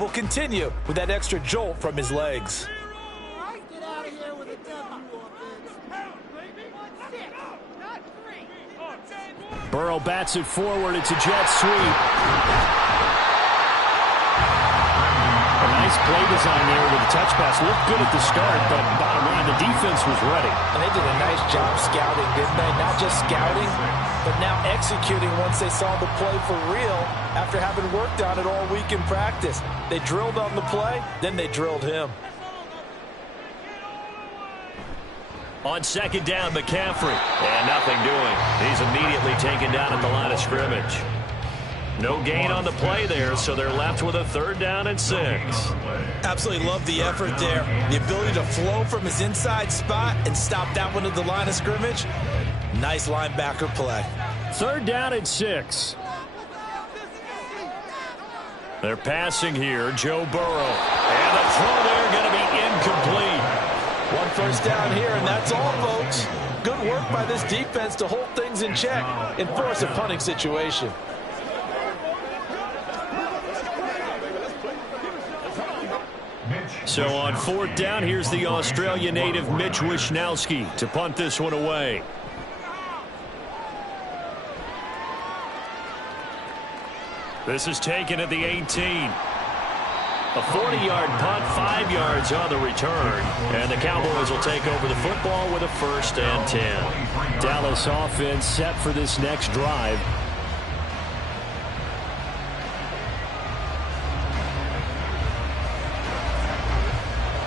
Will continue with that extra jolt from his legs. Get out of here with a W, offense. Burrow bats it forward. It's a jet sweep. A nice play design there with a touch pass. Looked good at the start, but bottom line, the defense was ready. And they did a nice job scouting, didn't they? Not just scouting, but now executing once they saw the play for real after having worked on it all week in practice. They drilled on the play, then they drilled him. On second down, McCaffrey. And nothing doing. He's immediately taken down at the line of scrimmage. No gain on the play there, so they're left with a 3rd down and 6. Absolutely love the effort there. The ability to flow from his inside spot and stop that one at the line of scrimmage. Nice linebacker play. 3rd down and 6. They're passing here, Joe Burrow. And the throw there going to be incomplete. 1 first down here, and that's all, folks. Good work by this defense to hold things in check and force a punting situation. So on 4th down, here's the Australia native Mitch Wishnowsky to punt this one away. This is taken at the 18. A 40-yard punt, 5 yards on the return. And the Cowboys will take over the football with a 1st and 10. Dallas offense set for this next drive.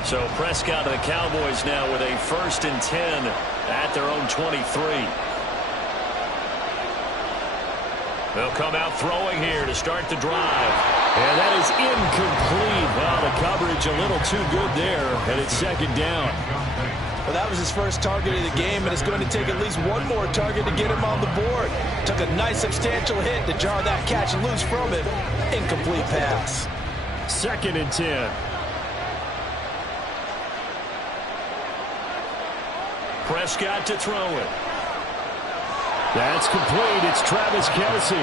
So Prescott and the Cowboys now with a 1st and 10 at their own 23. They'll come out throwing here to start the drive. And that is incomplete. Well, the coverage a little too good there, and it's 2nd down. Well, that was his first target of the game, and it's going to take at least one more target to get him on the board. Took a nice substantial hit to jar that catch loose from him. Incomplete pass. 2nd and 10. Prescott to throw it. That's complete. It's Travis Kelce.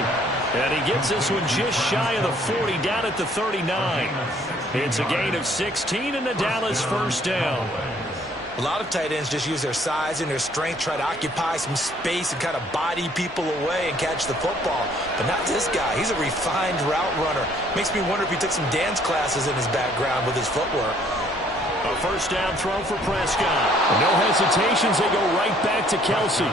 And he gets this one just shy of the 40, down at the 39. It's a gain of 16 and the Dallas 1st down. A lot of tight ends just use their size and their strength, try to occupy some space and kind of body people away and catch the football. But not this guy. He's a refined route runner. Makes me wonder if he took some dance classes in his background with his footwork. A 1st down throw for Prescott. No hesitations. They go right back to Kelce.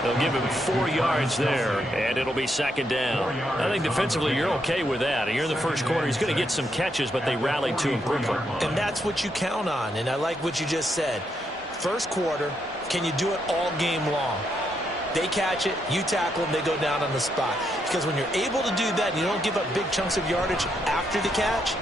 They'll give him 4 yards there, and it'll be 2nd down. I think defensively you're okay with that. Here in the first quarter, he's going to get some catches, but they rallied to him quickly. And that's what you count on, and I like what you just said. First quarter, can you do it all game long? They catch it, you tackle them, they go down on the spot. Because when you're able to do that and you don't give up big chunks of yardage after the catch,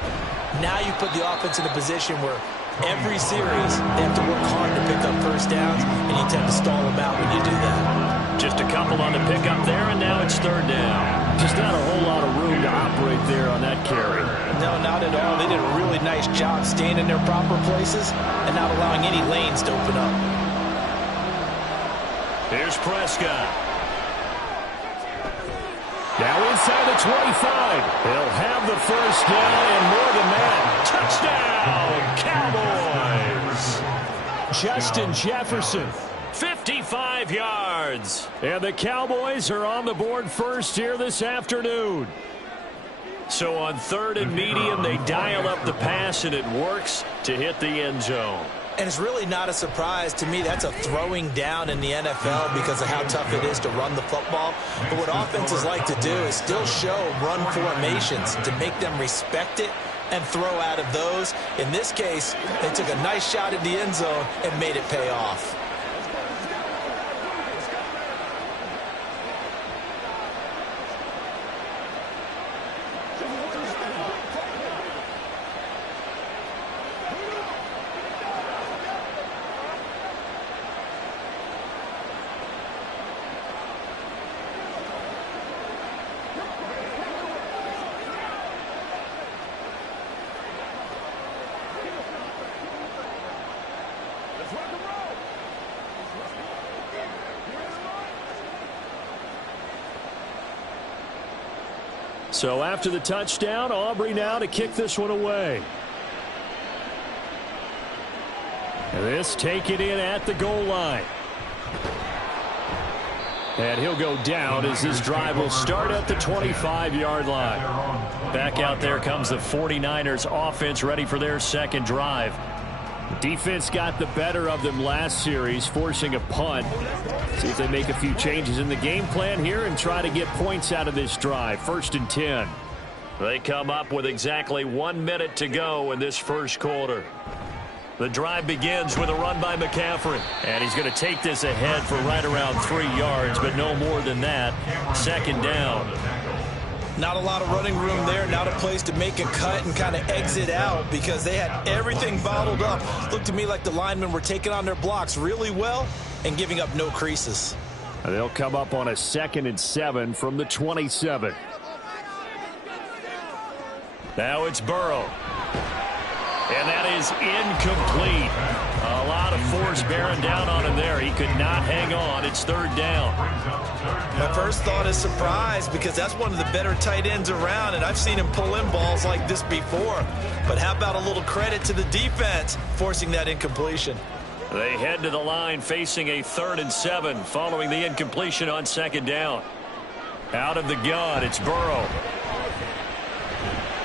now you put the offense in a position where every series they have to work hard to pick up 1st downs, and you tend to stall them out when you do that. Just a couple on the pickup there, and now it's 3rd down. Just not a whole lot of room to operate there on that carry. No, not at all. They did a really nice job staying in their proper places and not allowing any lanes to open up. Here's Prescott. Now inside the 25. They'll have the 1st down and more than that. Touchdown, Cowboys. Justin Jefferson. 55 yards. And the Cowboys are on the board first here this afternoon. So on 3rd and medium, they dial up the pass, and it works to hit the end zone. And it's really not a surprise to me. That's a throwing down in the NFL because of how tough it is to run the football. But what offenses like to do is still show run formations to make them respect it and throw out of those. In this case, they took a nice shot at the end zone and made it pay off. So after the touchdown, Aubrey now to kick this one away. And this taken in at the goal line. And he'll go down as this drive will start at the 25-yard line. Back out there comes the 49ers offense ready for their second drive. The defense got the better of them last series, forcing a punt. See if they make a few changes in the game plan here and try to get points out of this drive. 1st and 10. They come up with exactly 1 minute to go in this first quarter. The drive begins with a run by McCaffrey. And he's going to take this ahead for right around 3 yards, but no more than that. 2nd down. Not a lot of running room there. Not a place to make a cut and kind of exit out because they had everything bottled up. Looked to me like the linemen were taking on their blocks really well and giving up no creases. They'll come up on a 2nd and 7 from the 27. Now it's Burrow. And that is incomplete. A lot of force bearing down on him there. He could not hang on. It's 3rd down. My first thought is surprise because that's one of the better tight ends around, and I've seen him pull in balls like this before. But how about a little credit to the defense forcing that incompletion? They head to the line facing a 3rd and 7 following the incompletion on 2nd down. Out of the gun, it's Burrow.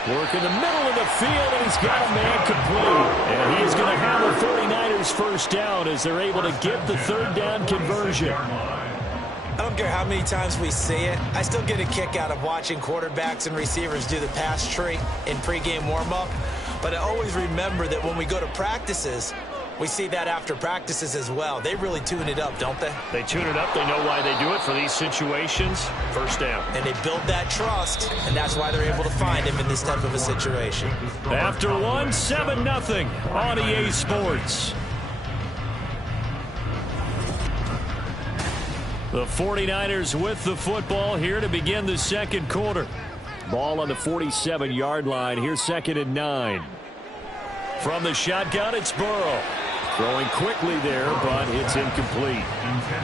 Work in the middle of the field, and he's got a man complete. And he is going to have the 49ers first down as they're able to get the 3rd down conversion. I don't care how many times we see it. I still get a kick out of watching quarterbacks and receivers do the pass tree in pregame warm-up. But I always remember that when we go to practices, we see that after practices as well. They really tune it up, don't they? They tune it up. They know why they do it for these situations. First down. And they build that trust, and that's why they're able to find him in this type of a situation. After 7-0 on EA Sports. The 49ers with the football here to begin the second quarter. Ball on the 47-yard line. Here's 2nd and 9. From the shotgun, it's Burrow. Throwing quickly there, but it's incomplete.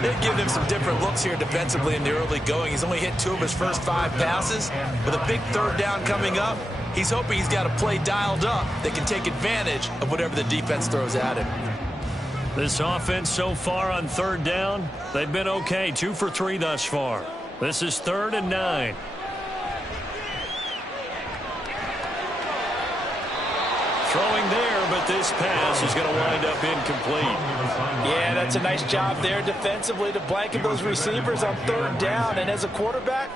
They give him some different looks here defensively in the early going. He's only hit 2 of his first 5 passes. With a big 3rd down coming up, he's hoping he's got a play dialed up that can take advantage of whatever the defense throws at him. This offense so far on 3rd down, they've been okay. 2 for 3 thus far. This is 3rd and 9. Throwing there, but this pass is going to wind up incomplete. Yeah, that's a nice job there defensively to blanket those receivers on 3rd down. And as a quarterback,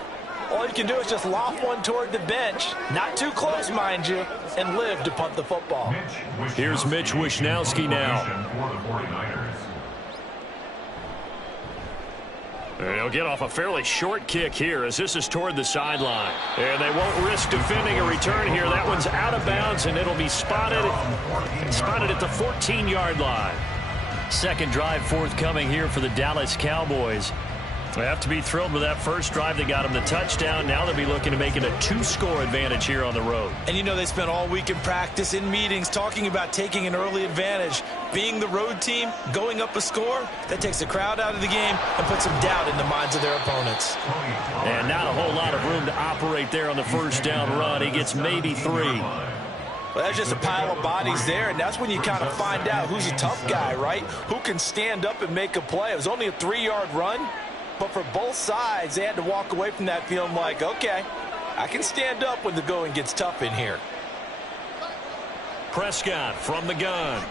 all you can do is just loft one toward the bench. Not too close, mind you, and live to punt the football. Here's Mitch Wishnowsky now. They'll get off a fairly short kick here as this is toward the sideline. And they won't risk defending a return here. That one's out of bounds, and it'll be spotted at the 14-yard line. Second drive forthcoming here for the Dallas Cowboys. They have to be thrilled with that first drive. They got them the touchdown. Now they'll be looking to make it a 2-score advantage here on the road. And you know they spent all week in practice, in meetings, talking about taking an early advantage. Being the road team, going up a score, that takes the crowd out of the game and puts some doubt in the minds of their opponents. And not a whole lot of room to operate there on the first down run. He gets maybe 3. Well, that's just a pile of bodies there, and that's when you kind of find out who's a tough guy, right? Who can stand up and make a play. It was only a 3-yard run. But for both sides, they had to walk away from that feeling like, okay, I can stand up when the going gets tough in here. Prescott from the gun.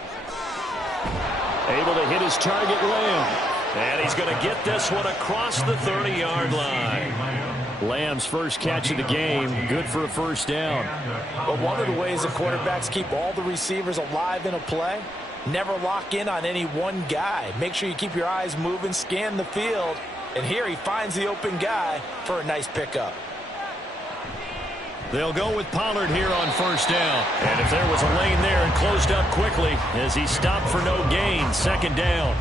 Able to hit his target, Lamb. And he's going to get this one across the 30-yard line. Lamb's first catch of the game, good for a first down. But one of the ways the quarterbacks keep all the receivers alive in a play, never lock in on any one guy. Make sure you keep your eyes moving, scan the field. And here he finds the open guy for a nice pickup. They'll go with Pollard here on first down. And if there was a lane there, it closed up quickly as he stopped for no gain. 2nd down.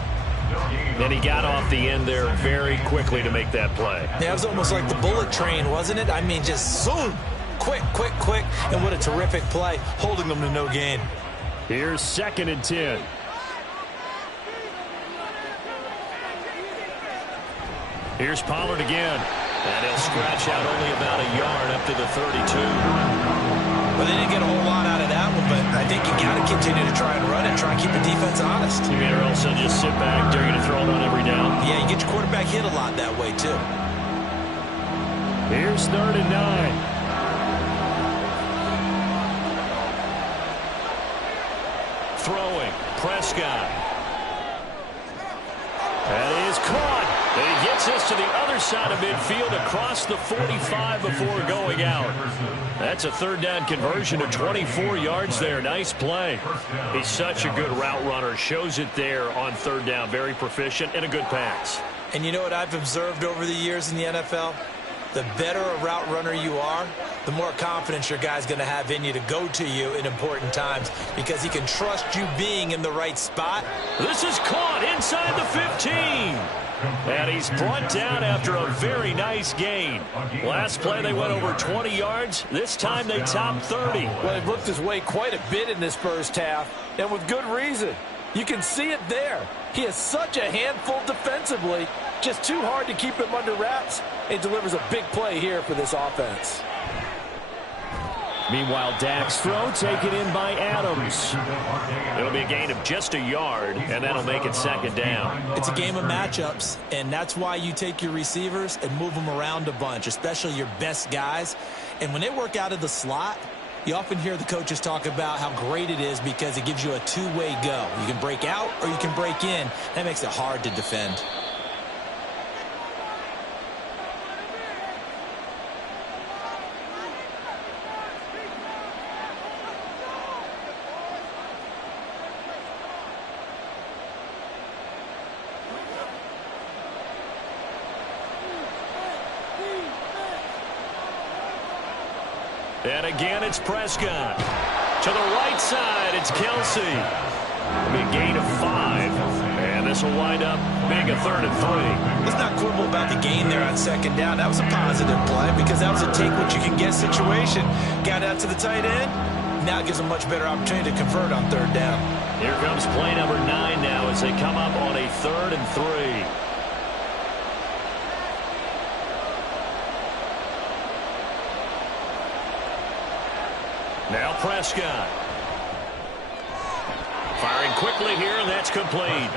Then he got off the end there very quickly to make that play. Yeah, it was almost like the bullet train, wasn't it? I mean, just zoom. Quick, quick, quick. And what a terrific play, holding them to no gain. Here's 2nd and 10. Here's Pollard again. And he'll scratch out only about a yard up to the 32. Well, they didn't get a whole lot out of that one, but I think you got to continue to try and run it, try and keep the defense honest. You mean, or else they'll just sit back, they're going to throw it on every down? Yeah, you get your quarterback hit a lot that way, too. Here's 3rd and 9. Throwing, Prescott. That is caught. And he gets this to the other side of midfield across the 45 before going out. That's a 3rd down conversion of 24 yards there. Nice play. He's such a good route runner. Shows it there on 3rd down. Very proficient and a good pass. And you know what I've observed over the years in the NFL? The better a route runner you are, the more confidence your guy's going to have in you to go to you in important times because he can trust you being in the right spot. This is caught inside the 15. And he's brought down after a very nice gain. Last play they went over 20 yards. This time they topped 30. Well, he looked his way quite a bit in this first half, and with good reason. You can see it there. He is such a handful defensively. Just too hard to keep him under wraps. It delivers a big play here for this offense. Meanwhile, Dak's throw taken in by Adams. It'll be a gain of just a yard, and that'll make it 2nd down. It's a game of matchups, and that's why you take your receivers and move them around a bunch, especially your best guys. And when they work out of the slot, you often hear the coaches talk about how great it is because it gives you a two-way go. You can break out or you can break in. That makes it hard to defend. And again, it's Prescott. To the right side, it's Kelsey. It'll be a gain of 5. And this will wind up being a 3rd and 3. Let's not quibble about the gain there on 2nd down. That was a positive play because that was a take-what-you-can-get situation. Got out to the tight end. Now it gives them a much better opportunity to convert on 3rd down. Here comes play number 9 now as they come up on a 3rd and 3. Now Prescott. Firing quickly here, and that's complete.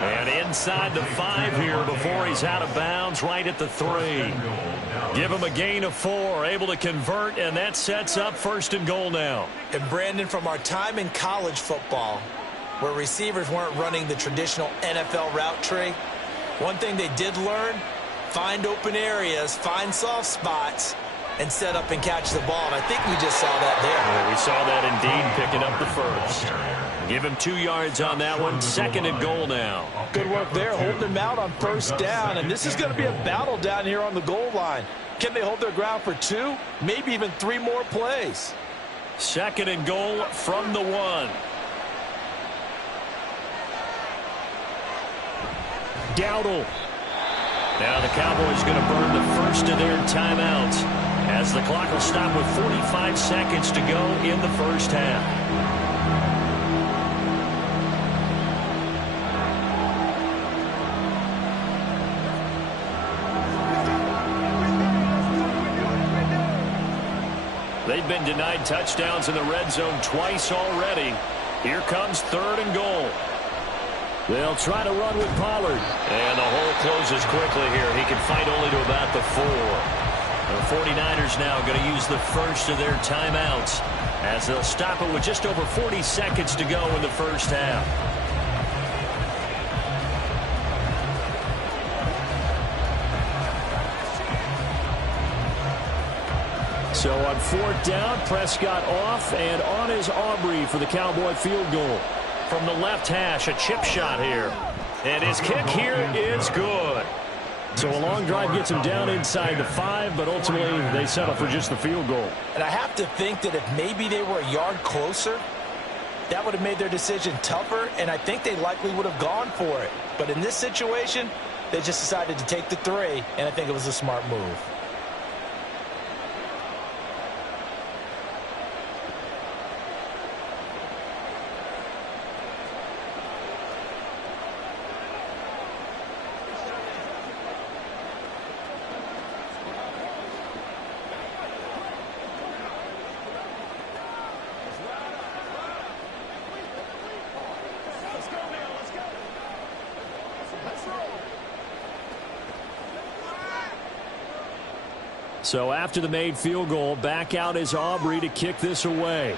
And inside the 5 here before he's out of bounds, right at the 3. Give him a gain of 4, able to convert, and that sets up 1st and goal now. And Brandon, from our time in college football, where receivers weren't running the traditional NFL route tree, one thing they did learn, find open areas, find soft spots, and set up and catch the ball. And I think we just saw that there. Yeah, we saw that indeed, picking up the 1st. Give him 2 yards on that one. 2nd and goal now. Good work there, holding him out on 1st down. And this is going to be a battle down here on the goal line. Can they hold their ground for 2, maybe even 3 more plays? 2nd and goal from the 1. Dowdle. Now the Cowboys going to burn the first of their timeouts as the clock will stop with 45 seconds to go in the first half. They've been denied touchdowns in the red zone twice already. Here comes 3rd and goal. They'll try to run with Pollard. And the hole closes quickly here. He can fight only to about the 4. The 49ers now going to use the first of their timeouts as they'll stop it with just over 40 seconds to go in the first half. So on 4th down, Prescott off, and on is Aubrey for the Cowboy field goal. From the left hash, a chip shot here. And his kick here is good. So a long drive gets him down inside the 5, but ultimately they settle for just the field goal. And I have to think that if maybe they were a yard closer, that would have made their decision tougher, and I think they likely would have gone for it. But in this situation, they just decided to take the 3, and I think it was a smart move. So after the made field goal, back out is Aubrey to kick this away.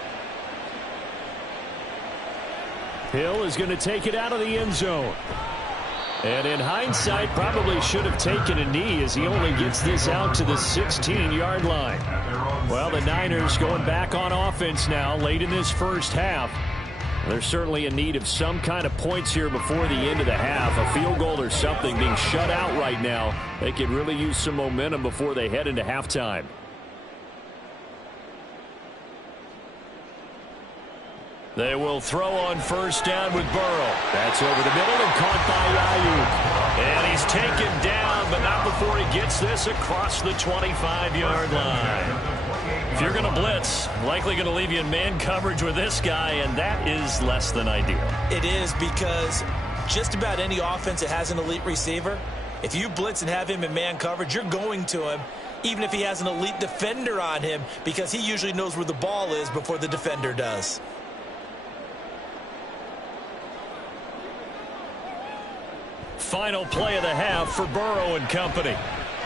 Hill is going to take it out of the end zone. And in hindsight, probably should have taken a knee as he only gets this out to the 16-yard line. Well, the Niners going back on offense now late in this first half. They're certainly in need of some kind of points here before the end of the half. A field goal or something being shut out right now. They could really use some momentum before they head into halftime. They will throw on first down with Burrow. That's over the middle and caught by Ayuk. And he's taken down, but not before he gets this across the 25-yard line. If you're going to blitz, likely going to leave you in man coverage with this guy, and that is less than ideal. It is, because just about any offense that has an elite receiver, if you blitz and have him in man coverage, you're going to him, even if he has an elite defender on him, because he usually knows where the ball is before the defender does. Final play of the half for Burrow and company.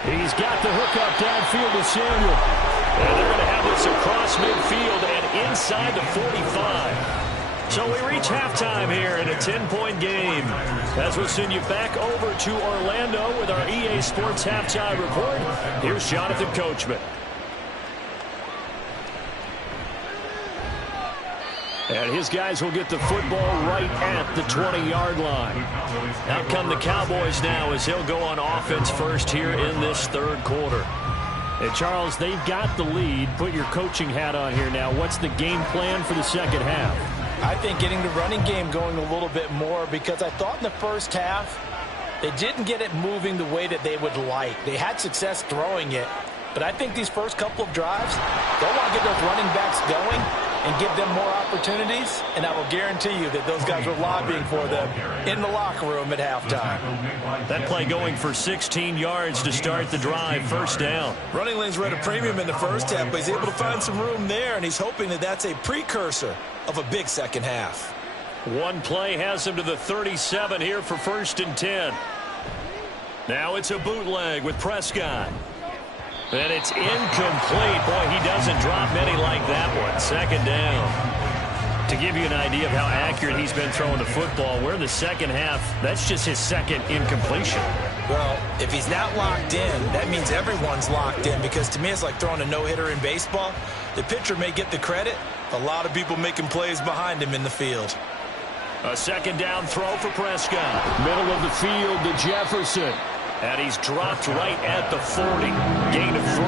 He's got the hook up downfield to Samuel. And they're going to have this across midfield and inside the 45. So we reach halftime here in a 10-point game. As we'll send you back over to Orlando with our EA Sports Halftime Report. Here's Jonathan Coachman. And his guys will get the football right at the 20-yard line. Out come the Cowboys now as he'll go on offense first here in this third quarter. And Charles, they've got the lead. Put your coaching hat on here now. What's the game plan for the second half? I think getting the running game going a little bit more, because I thought in the first half they didn't get it moving the way that they would like. They had success throwing it, but I think these first couple of drives, they'll want to get those running backs going and give them more opportunities, and I will guarantee you that those guys are lobbying for them in the locker room at halftime. That play going for 16 yards to start the drive, first down. Running lanes were at a premium in the first half, but he's able to find some room there, and he's hoping that that's a precursor of a big second half. One play has him to the 37 here for 1st and 10. Now it's a bootleg with Prescott. And it's incomplete. Boy, he doesn't drop many like that one. Second down. To give you an idea of how accurate he's been throwing the football, we're in the second half. That's just his second incompletion. Well, if he's not locked in, that means everyone's locked in, because to me it's like throwing a no-hitter in baseball. The pitcher may get the credit. A lot of people making plays behind him in the field. A second down throw for Prescott. Middle of the field to Jefferson. And he's dropped right at the 40. Gain of 3.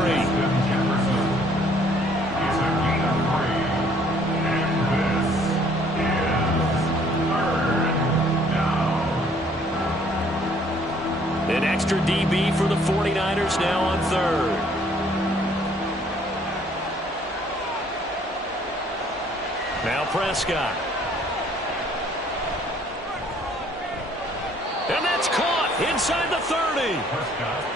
An extra DB for the 49ers now on third. Now Prescott. And that's caught inside the 30.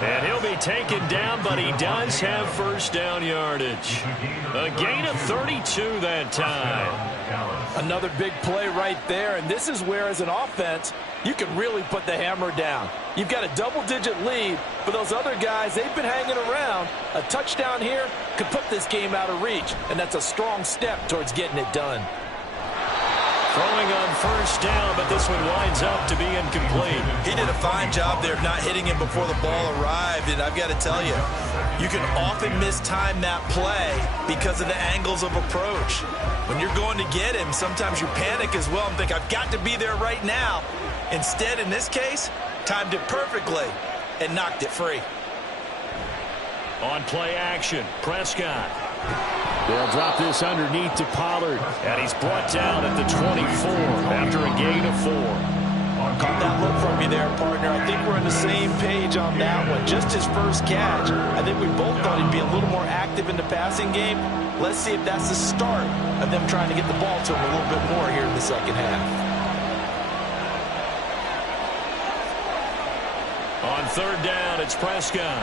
And he'll be taken down, but he does have first down yardage. A gain of 32 that time. Another big play right there, and this is where, as an offense, you can really put the hammer down. You've got a double-digit lead, but those other guys, they've been hanging around. A touchdown here could put this game out of reach, and that's a strong step towards getting it done. Throwing on first down, but this one winds up to be incomplete. He did a fine job there of not hitting him before the ball arrived, and I've got to tell you, you can often mistime that play because of the angles of approach. When you're going to get him, sometimes you panic as well and think, I've got to be there right now. Instead, in this case, timed it perfectly and knocked it free. On play action, Prescott. They'll drop this underneath to Pollard. And he's brought down at the 24 after a gain of 4. Caught that look from you there, partner. I think we're on the same page on that one. Just his first catch. I think we both thought he'd be a little more active in the passing game. Let's see if that's the start of them trying to get the ball to him a little bit more here in the second half. On third down, it's Prescott.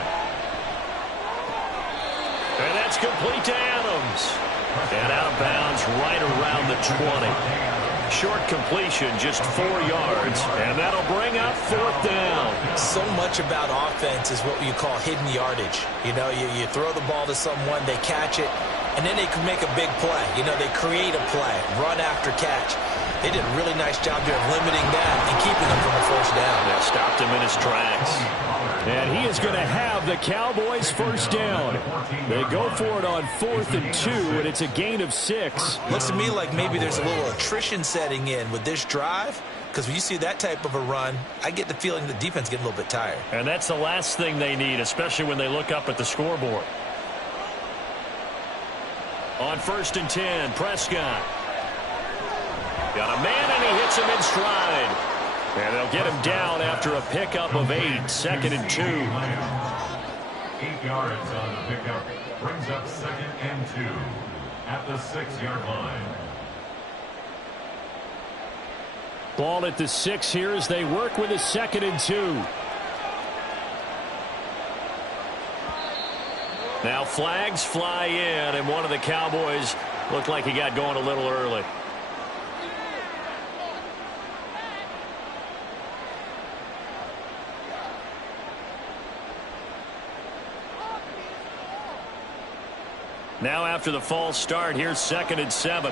And that's complete to Adams. And out of bounds right around the 20. short completion, just 4 yards, and that'll bring up 4th down. So much about offense is what you call hidden yardage. You know, you throw the ball to someone, they catch it, and then they can make a big play. You know, they create a play, run after catch. They did a really nice job there of limiting that and keeping them from the first down. That stopped him in his tracks. And he is going to have the Cowboys first down. They go for it on 4th and 2, and it's a gain of 6. Looks to me like maybe there's a little attrition setting in with this drive, because when you see that type of a run, I get the feeling the defense getting a little bit tired. And that's the last thing they need, especially when they look up at the scoreboard. On 1st and 10, Prescott. Got a man, and he hits him in stride. And they'll get him down after a pickup of 8, 2nd and 2. 8 yards on the pickup. Brings up 2nd and 2 at the 6-yard line. Ball at the 6 here as they work with a 2nd and 2. Now flags fly in, and one of the Cowboys looked like he got going a little early. Now after the false start, here's 2nd and 7.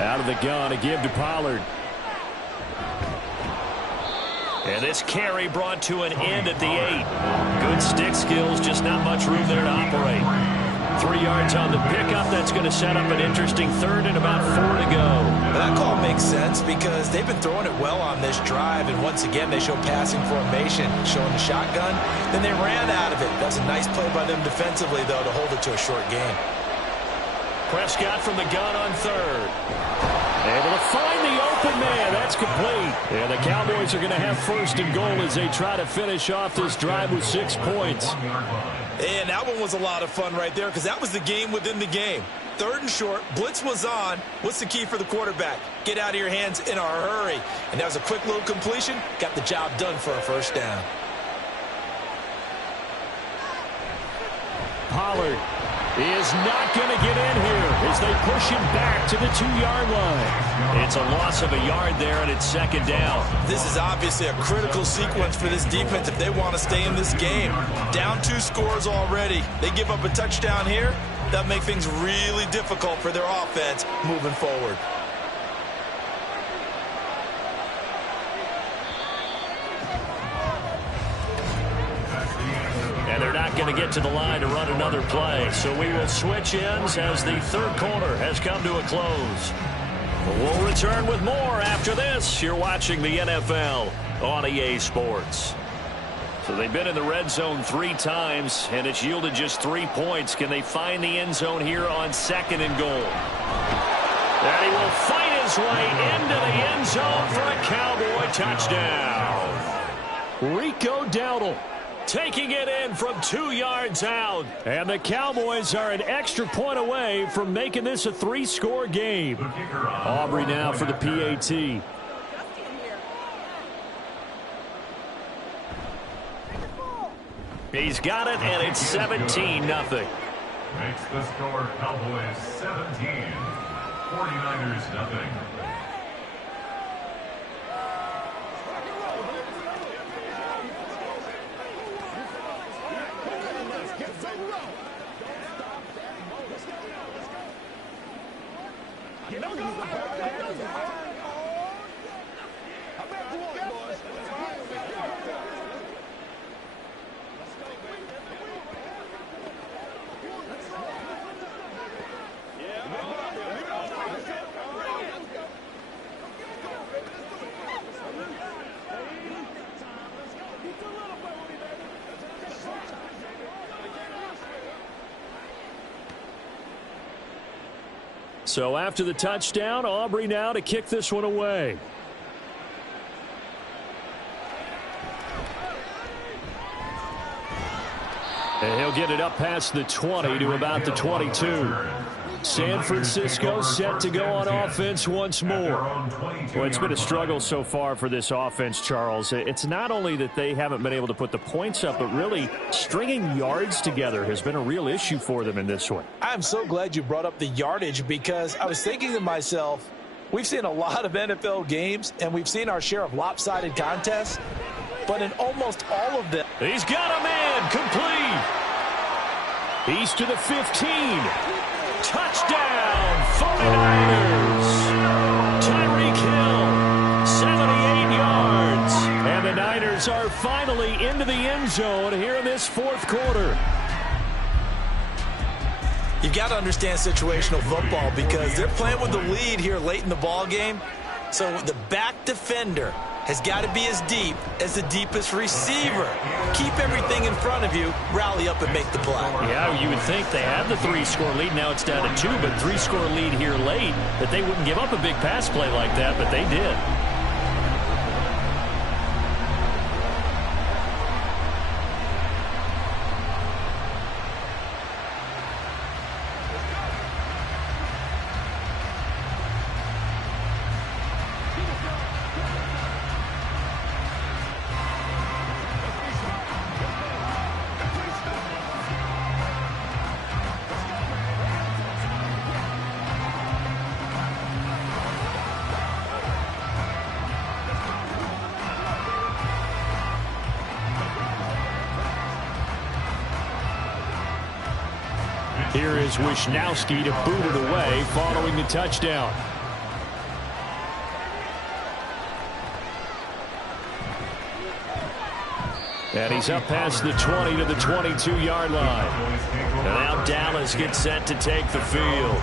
Out of the gun, a give to Pollard. And this carry brought to an end at the 8. Good stick skills, just not much room there to operate. 3 yards on the pickup. That's going to set up an interesting 3rd and about 4 to go. But that call makes sense because they've been throwing it well on this drive, and once again they show passing formation, showing the shotgun. Then they ran out of it. That was a nice play by them defensively, though, to hold it to a short game. Prescott from the gun on 3rd. Able to find the open man. That's complete. And the Cowboys are going to have 1st and goal as they try to finish off this drive with 6 points. And that one was a lot of fun right there because that was the game within the game. 3rd and short, blitz was on. What's the key for the quarterback? Get out of your hands in a hurry. And that was a quick little completion. Got the job done for a 1st down. Pollard is not going to get in here as they push him back to the 2-yard line. It's a loss of a yard there, and it's 2nd down. This is obviously a critical sequence for this defense if they want to stay in this game. Down 2 scores already. They give up a touchdown here. That'll make things really difficult for their offense moving forward. And they're not going to get to the line to run another play. So we will switch ends as the 3rd quarter has come to a close. We'll return with more after this. You're watching the NFL on EA Sports. So they've been in the red zone 3 times, and it's yielded just 3 points. Can they find the end zone here on 2nd and goal? And he will fight his way into the end zone for a Cowboy touchdown. Rico Dowdle taking it in from 2 yards out. And the Cowboys are an extra point away from making this a 3-score game. Aubrey now for the PAT. He's got it, and it's 17-0. Makes the score Cowboys 17, 49ers nothing. So after the touchdown, Aubrey now to kick this one away. And he'll get it up past the 20 to about the 22. San Francisco set to go on offense once more. Well, it's been a struggle so far for this offense, Charles. It's not only that they haven't been able to put the points up, but really stringing yards together has been a real issue for them in this one. I'm so glad you brought up the yardage because I was thinking to myself, we've seen a lot of NFL games and we've seen our share of lopsided contests, but in almost all of them. He's got a man complete. He's to the 15. Touchdown, 49ers. Tyreek Hill, 78 yards. And the Niners are finally into the end zone here in this fourth quarter. You've got to understand situational football because they're playing with the lead here late in the ball game. So the back defender has got to be as deep as the deepest receiver. Keep everything in front of you, rally up and make the play. Yeah, you would think they had the 3-score lead. Now it's down to 2, but 3-score lead here late, that they wouldn't give up a big pass play like that, but they did. Here is Wisnowski to boot it away following the touchdown. And he's up past the 20 to the 22-yard line. And now Dallas gets set to take the field.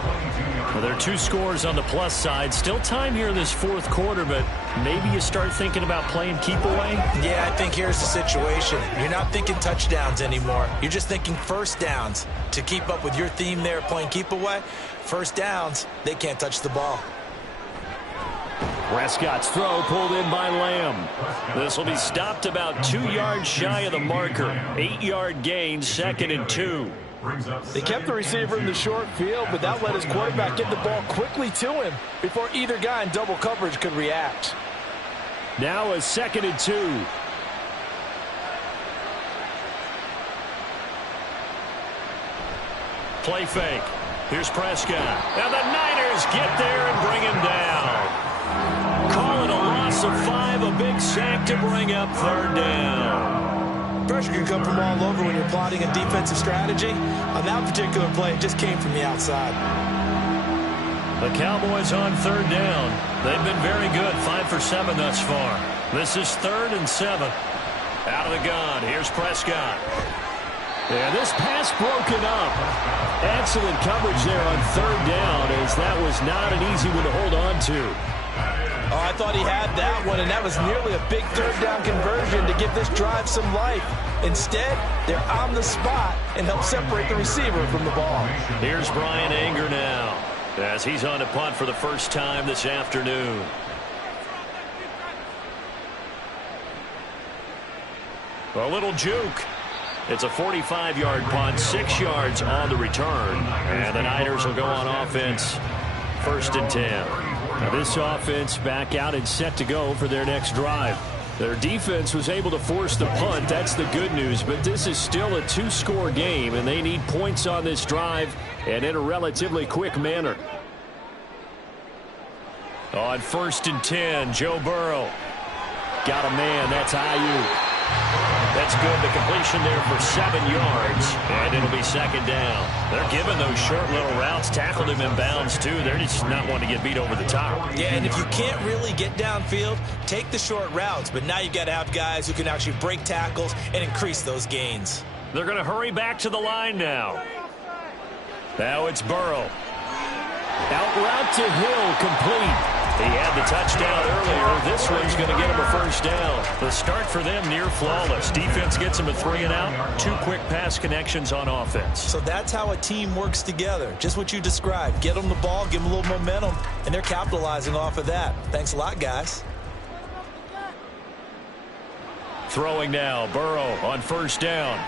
Well, there are 2 scores on the plus side. Still time here in this fourth quarter, but maybe you start thinking about playing keep away? Yeah, I think here's the situation. You're not thinking touchdowns anymore. You're just thinking first downs. To keep up with your theme there, playing keep away, first downs, they can't touch the ball. Prescott's throw pulled in by Lamb. This will be stopped about 2 yards shy of the marker. 8-yard gain, 2nd and 2. They kept the receiver in the short field, but that let his quarterback get the ball quickly to him before either guy in double coverage could react. Now a 2nd and 2. Play fake. Here's Prescott. And the Niners get there and bring him down. Call it a loss of 5, a big sack to bring up 3rd down. Pressure can come from all over when you're plotting a defensive strategy. On that particular play, it just came from the outside. The Cowboys on 3rd down. They've been very good, 5 for 7 thus far. This is 3rd and 7. Out of the gun, here's Prescott. Yeah, this pass broken up. Excellent coverage there on 3rd down, as that was not an easy one to hold on to. Oh, I thought he had that one, and that was nearly a big 3rd down conversion to give this drive some life. Instead, they're on the spot and help separate the receiver from the ball. Here's Brian Anger now, as he's on to punt for the first time this afternoon. A little juke. It's a 45-yard punt, 6 yards on the return. And the Niners will go on offense, 1st and 10. Now this offense back out and set to go for their next drive. Their defense was able to force the punt. That's the good news. But this is still a 2-score game, and they need points on this drive and in a relatively quick manner. On 1st and 10, Joe Burrow. Got a man. That's Ayuk. That's good. The completion there for 7 yards. And it'll be 2nd down. They're giving those short little routes. Tackled him in bounds, too. They're just not wanting to get beat over the top. Yeah, and if you can't really get downfield, take the short routes. But now you've got to have guys who can actually break tackles and increase those gains. They're going to hurry back to the line now. Now it's Burrow. Out route to Hill, complete. He had the touchdown earlier. This one's going to get him a 1st down. The start for them near flawless. Defense gets him a 3 and out. 2 quick pass connections on offense. So that's how a team works together. Just what you described. Get them the ball, give them a little momentum, and they're capitalizing off of that. Thanks a lot, guys. Throwing now, Burrow on 1st down.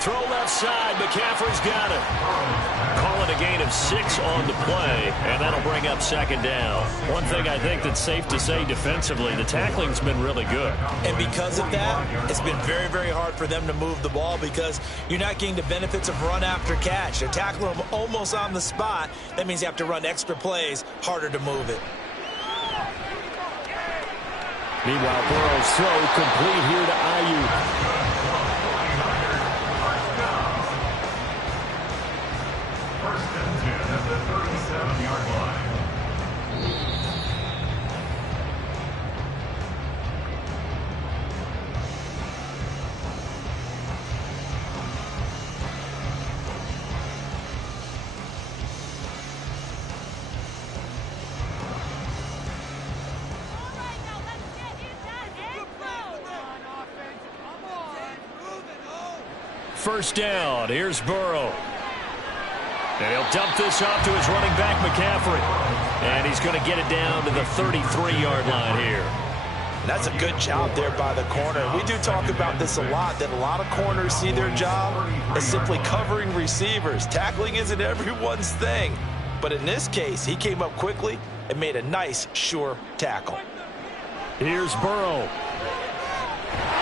Throw left side. McCaffrey's got it. Call it a gain of 6 on the play, and that'll bring up second down. One thing I think that's safe to say defensively, the tackling's been really good. And because of that, it's been very, very hard for them to move the ball because you're not getting the benefits of run after catch. They're tackling them almost on the spot. That means you have to run extra plays, harder to move it. Meanwhile, Burrow's throw complete here to Ayuk. First and 10 at the 37-yard line. First down. Here's Burrow. And he'll dump this off to his running back, McCaffrey. And he's going to get it down to the 33-yard line here. That's a good job there by the corner. We do talk about this a lot, that a lot of corners see their job as simply covering receivers. Tackling isn't everyone's thing. But in this case, he came up quickly and made a nice, sure tackle. Here's Burrow.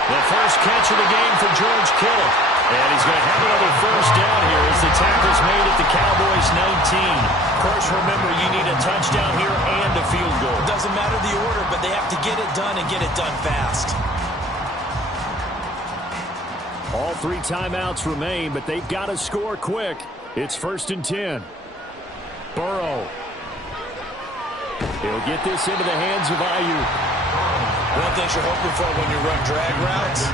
The first catch of the game for George Kittle. And he's going to have another first down here as the tackle's made at the Cowboys' 19. Of course, remember, you need a touchdown here and a field goal. Doesn't matter the order, but they have to get it done and get it done fast. All 3 timeouts remain, but they've got to score quick. It's first and 10. Burrow. He'll get this into the hands of Ayuk. One thing you're hoping for when you run drag routes,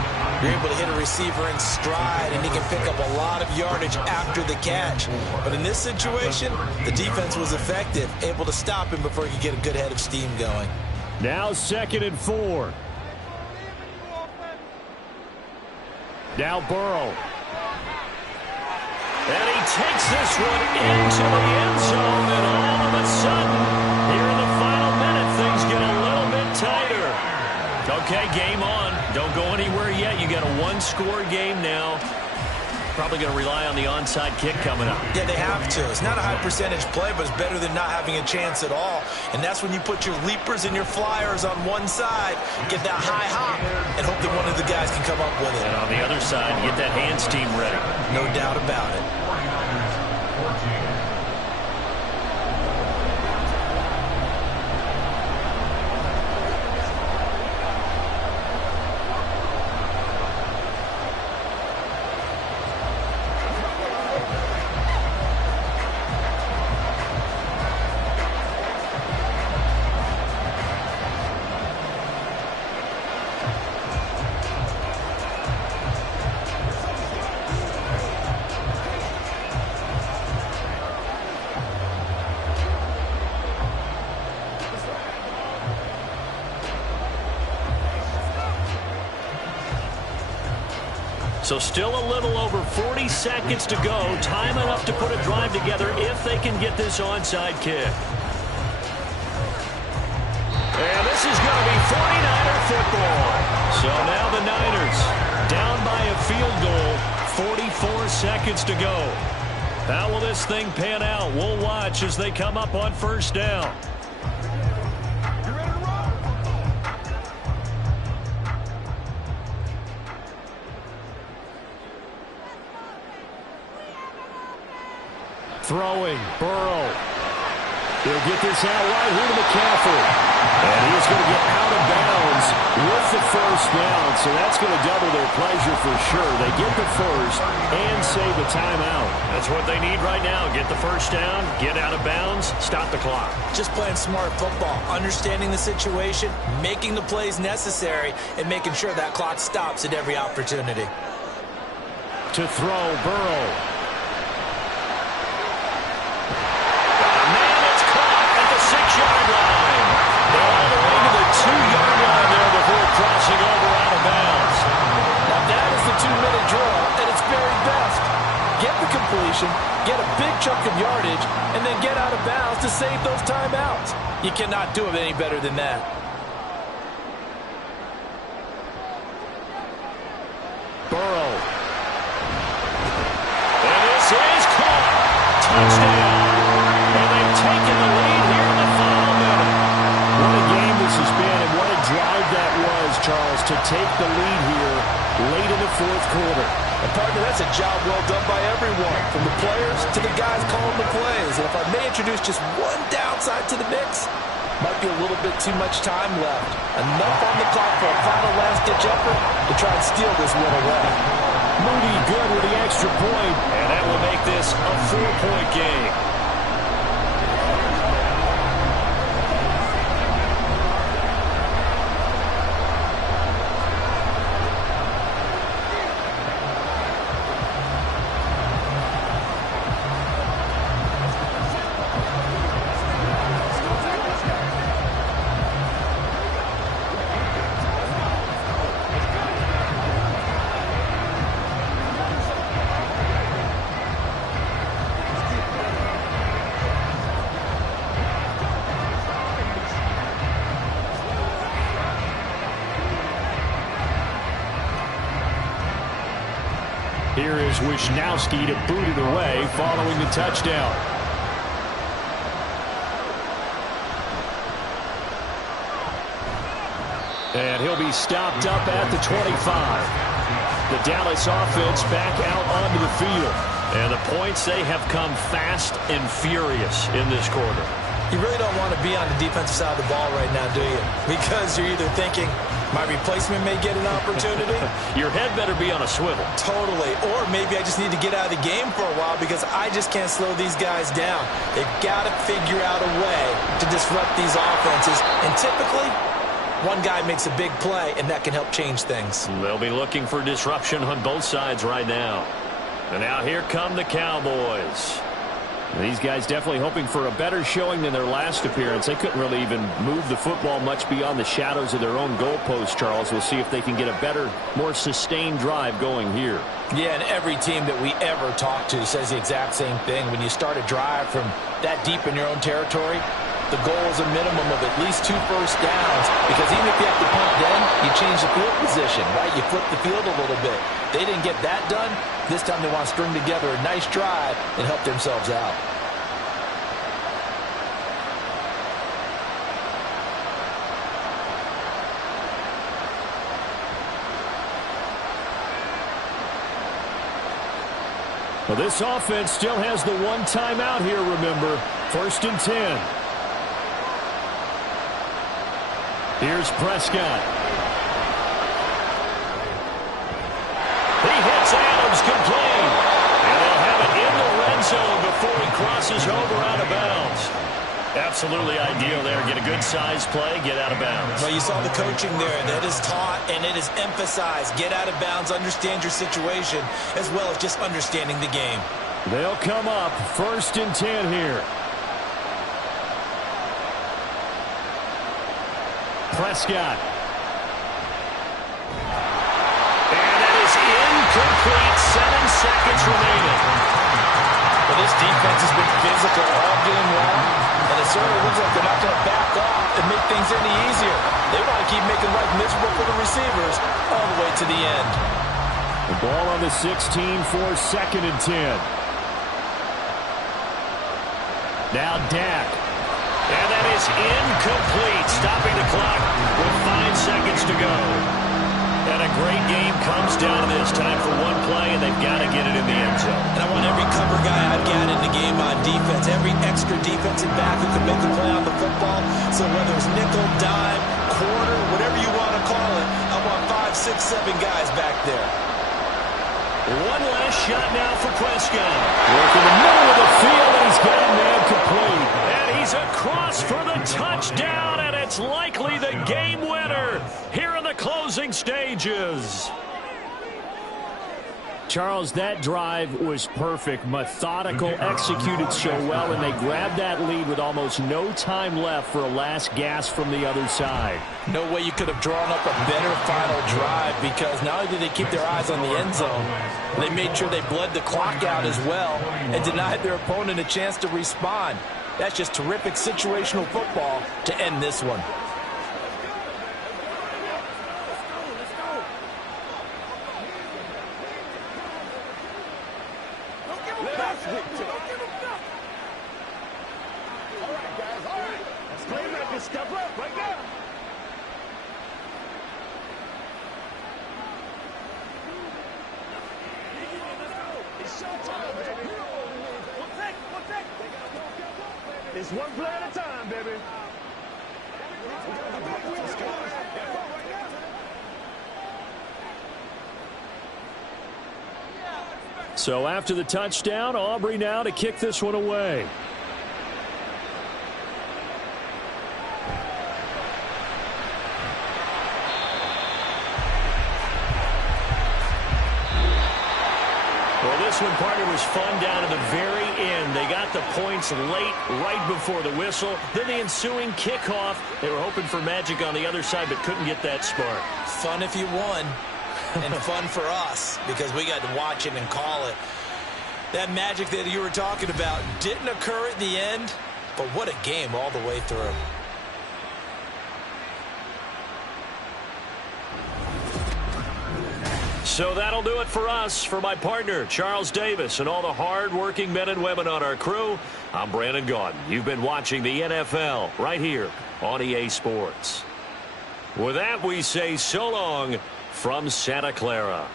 you're able to hit a receiver in stride, and he can pick up a lot of yardage after the catch. But in this situation, the defense was effective, able to stop him before he could get a good head of steam going. Now 2nd and 4. Now Burrow. And he takes this one into the end zone, and all of a sudden, here in the final minute, things get a little bit tighter. Okay, game on. Don't go anywhere yet. You got a 1-score game now. Probably going to rely on the onside kick coming up. Yeah, they have to. It's not a high percentage play, but it's better than not having a chance at all. And that's when you put your leapers and your flyers on one side, get that high hop, and hope that one of the guys can come up with it. And on the other side, get that hands team ready. No doubt about it. 49ers 14. So still a little over 40 seconds to go. Time enough to put a drive together if they can get this onside kick. And this is going to be 49er football. So now the Niners down by a field goal. 44 seconds to go. How will this thing pan out? We'll watch as they come up on first down. Throwing, Burrow. He'll get this out right here to McCaffrey. And he is going to get out of bounds with the first down. So that's going to double their pleasure for sure. They get the first and save a timeout. That's what they need right now. Get the first down, get out of bounds, stop the clock. Just playing smart football, understanding the situation, making the plays necessary, and making sure that clock stops at every opportunity. To throw, Burrow. Yard line. All the way to the 2-yard line there before crossing over out of bounds. Now that is the 2-minute drill at its very best. Get the completion, get a big chunk of yardage, and then get out of bounds to save those timeouts. You cannot do it any better than that. Burrow. touchdown. And they've taken the lead here in the final minute. What a game this has been, and what a drive that was, Charles, to take the lead here late in the fourth quarter. And partner, that's a job well done by everyone, from the players to the guys calling the plays. And if I may introduce just one downside to the mix, might be a little bit too much time left. Enough on the clock for a final last-ditch effort to try and steal this win away. Moody good with the extra point, and that will make this a 4-point game. Here is Wisnowski to boot it away following the touchdown. And he'll be stopped up at the 25. The Dallas offense back out onto the field. And the points, they have come fast and furious in this quarter. You really don't want to be on the defensive side of the ball right now, do you? Because you're either thinking, my replacement may get an opportunity. Your head better be on a swivel. Totally. Or maybe I just need to get out of the game for a while because I just can't slow these guys down. They've got to figure out a way to disrupt these offenses. And typically, one guy makes a big play, and that can help change things. They'll be looking for disruption on both sides right now. And now here come the Cowboys. These guys definitely hoping for a better showing than their last appearance. They couldn't really even move the football much beyond the shadows of their own goalpost, Charles. We'll see if they can get a better, more sustained drive going here. Yeah, and every team that we ever talk to says the exact same thing. When you start a drive from that deep in your own territory, the goal is a minimum of at least 2 first downs, because even if you have to punt then, you change the field position, right? You flip the field a little bit. They didn't get that done. This time they want to string together a nice drive and help themselves out. Well, this offense still has the one timeout here, remember. 1st and 10. Here's Prescott. He hits Adams complete. And they'll have it in the red zone before he crosses over out of bounds. Absolutely ideal there. Get a good size play, get out of bounds. Well, you saw the coaching there. That is taught and it is emphasized. Get out of bounds, understand your situation, as well as just understanding the game. They'll come up 1st and 10 here. Prescott. And that is incomplete. 7 seconds remaining. Well, this defense has been physical all game long, and it certainly looks like they're not going to back off and make things any easier. They want to keep making life miserable for the receivers all the way to the end. The ball on the 16 for 2nd and 10. Now Dak. And that is incomplete, stopping the clock with 5 seconds to go. And a great game comes down to this. Time for one play, and they've got to get it in the end zone. And I want every cover guy I've got in the game on defense, every extra defensive back who can make a play on the football. So whether it's nickel, dime, quarter, whatever you want to call it, I want 5, 6, 7 guys back there. One last shot now for Prescott. Work in the middle of the field, and he's got a man complete. And he's across for the touchdown, and it's likely the game winner here in the closing stages. Charles, that drive was perfect, methodical, executed so well, and they grabbed that lead with almost no time left for a last gasp from the other side. No way you could have drawn up a better final drive, because not only did they keep their eyes on the end zone, they made sure they bled the clock out as well and denied their opponent a chance to respond. That's just terrific situational football to end this one. That's it. All right, guys, all right. Let's play record. Step up right now. It's showtime, baby. One take. It's one play at a time, baby. Let's go. So after the touchdown, Aubrey now to kick this one away. Well, this one, partner, was fun down to the very end. They got the points late, right before the whistle. Then the ensuing kickoff. They were hoping for magic on the other side, but couldn't get that spark. Fun if you won, and fun for us because we got to watch it and call it. That magic that you were talking about didn't occur at the end, but what a game all the way through. So that'll do it for us. For my partner, Charles Davis, and all the hard-working men and women on our crew, I'm Brandon Gaudin. You've been watching the NFL right here on EA Sports. With that, we say so long from Santa Clara.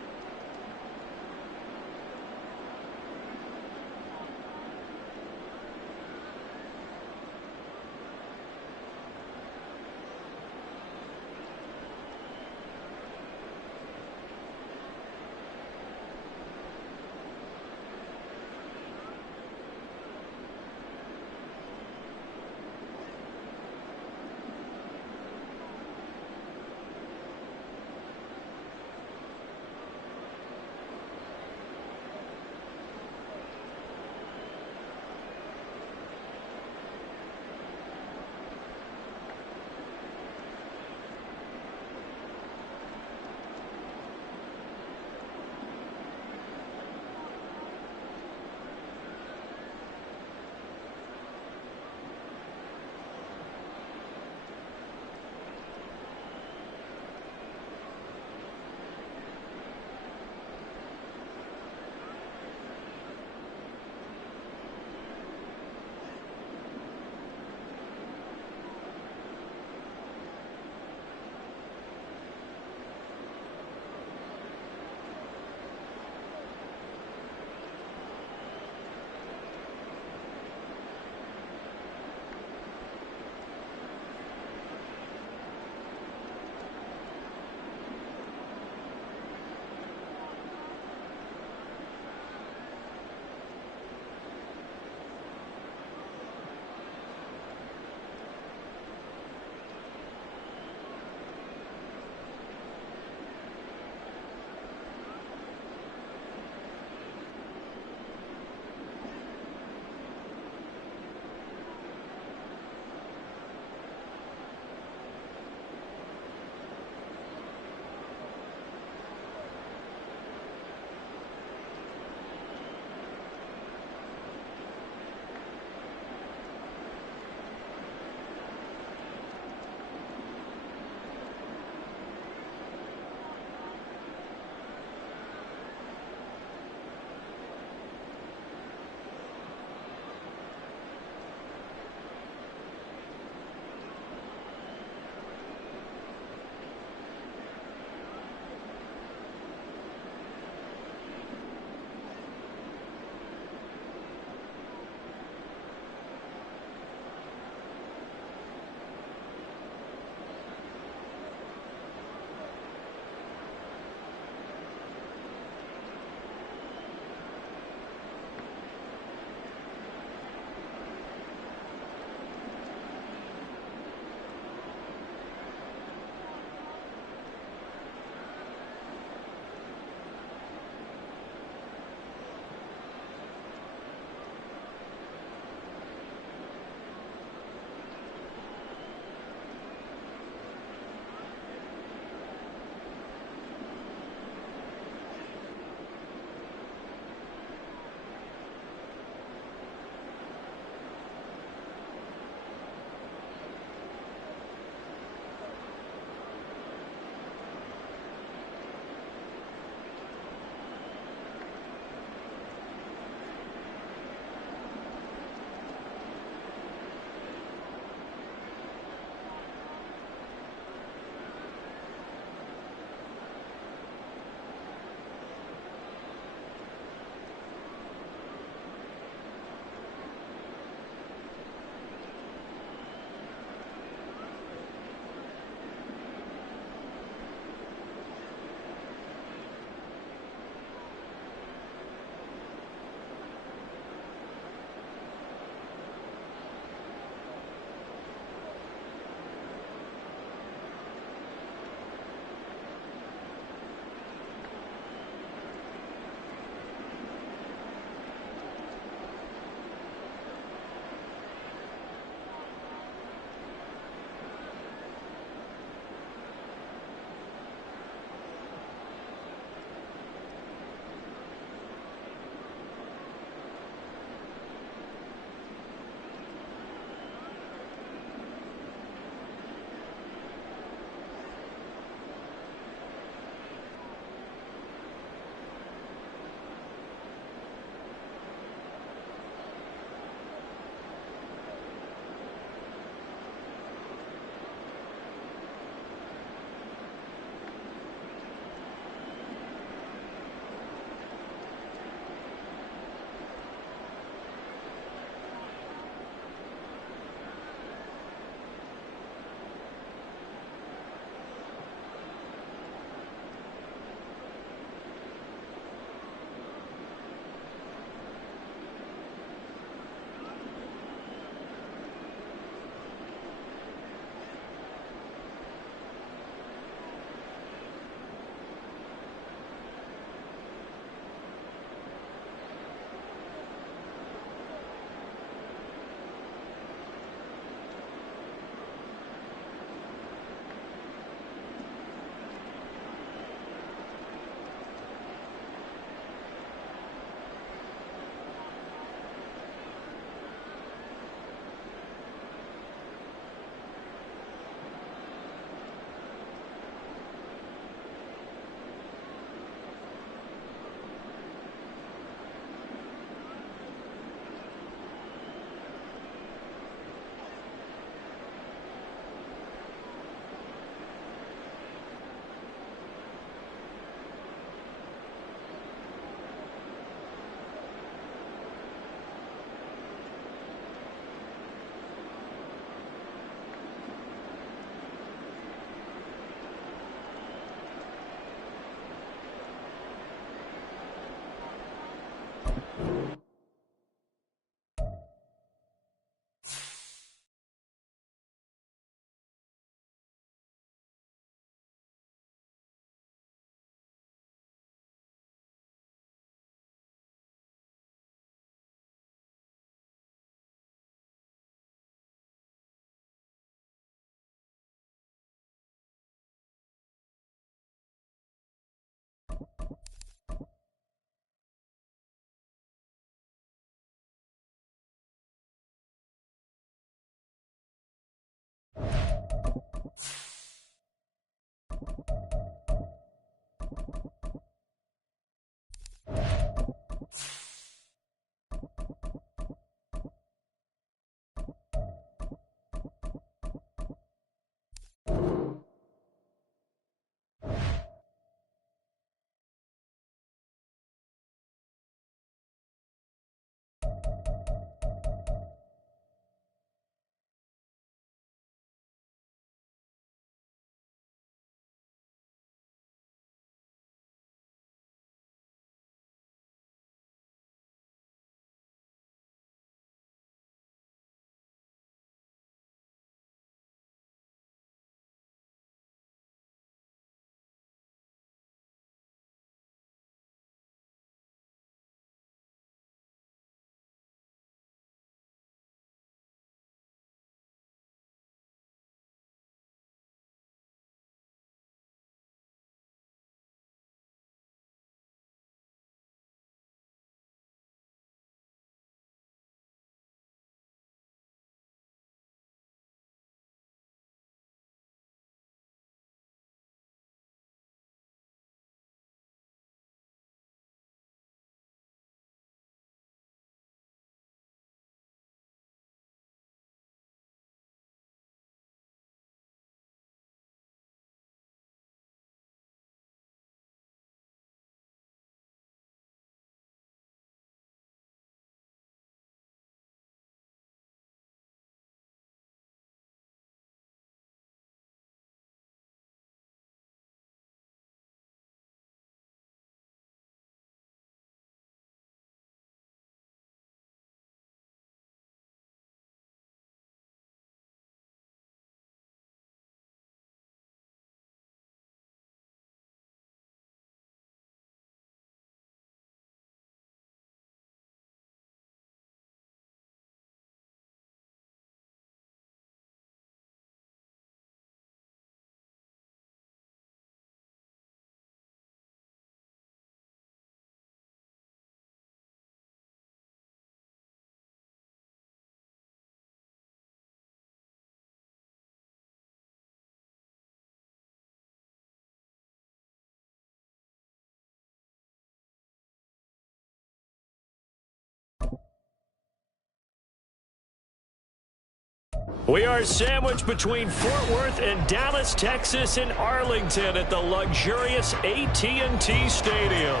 We are sandwiched between Fort Worth and Dallas, Texas, and Arlington at the luxurious AT&T Stadium.